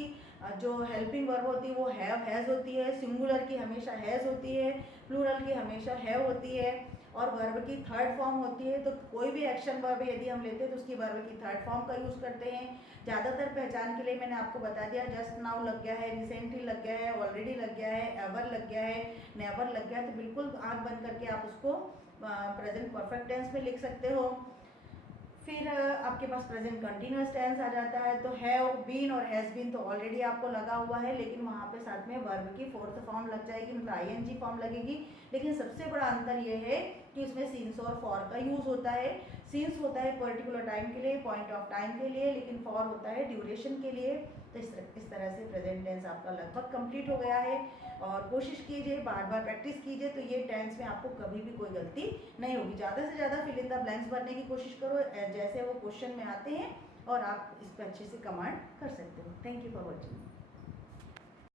जो हेल्पिंग वर्ब होती है वो हैव हैज़ होती है, सिंगुलर की हमेशा हैज़ होती है, प्लूरल की हमेशा हैव होती है, और वर्ब की थर्ड फॉर्म होती है। तो कोई भी एक्शन वर्ब यदि हम लेते हैं तो उसकी वर्ब की थर्ड फॉर्म का यूज़ करते हैं। ज़्यादातर पहचान के लिए मैंने आपको बता दिया, जस्ट नाउ लग गया है, रिसेंटली लग गया है, ऑलरेडी लग गया है, एवर लग गया है, नेवर लग गया है, तो बिल्कुल आँख बंद करके आप उसको प्रेजेंट परफेक्ट टेंस में लिख सकते हो। फिर आपके पास प्रेजेंट कंटिन्यूअस टेंस आ जाता है, तो हैव बीन और हैज़ बीन तो ऑलरेडी आपको लगा हुआ है, लेकिन वहाँ पे साथ में वर्ब की फोर्थ फॉर्म लग जाएगी, मतलब आईएनजी फॉर्म लगेगी। लेकिन सबसे बड़ा अंतर ये है कि इसमें सिंस और फॉर का यूज़ होता है। सिंस होता है पर्टिकुलर टाइम के लिए, पॉइंट ऑफ टाइम के लिए, लेकिन फॉर होता है ड्यूरेशन के लिए। तो इस तरह से प्रेजेंट टेंस आपका लगभग कंप्लीट हो गया है। और कोशिश कीजिए, बार बार प्रैक्टिस कीजिए, तो ये टेंस में आपको कभी भी कोई गलती नहीं होगी। ज़्यादा से ज़्यादा फिल इन द ब्लैंक्स भरने की कोशिश करो जैसे वो क्वेश्चन में आते हैं, और आप इस पर अच्छे से कमांड कर सकते हो। Thank you for watching.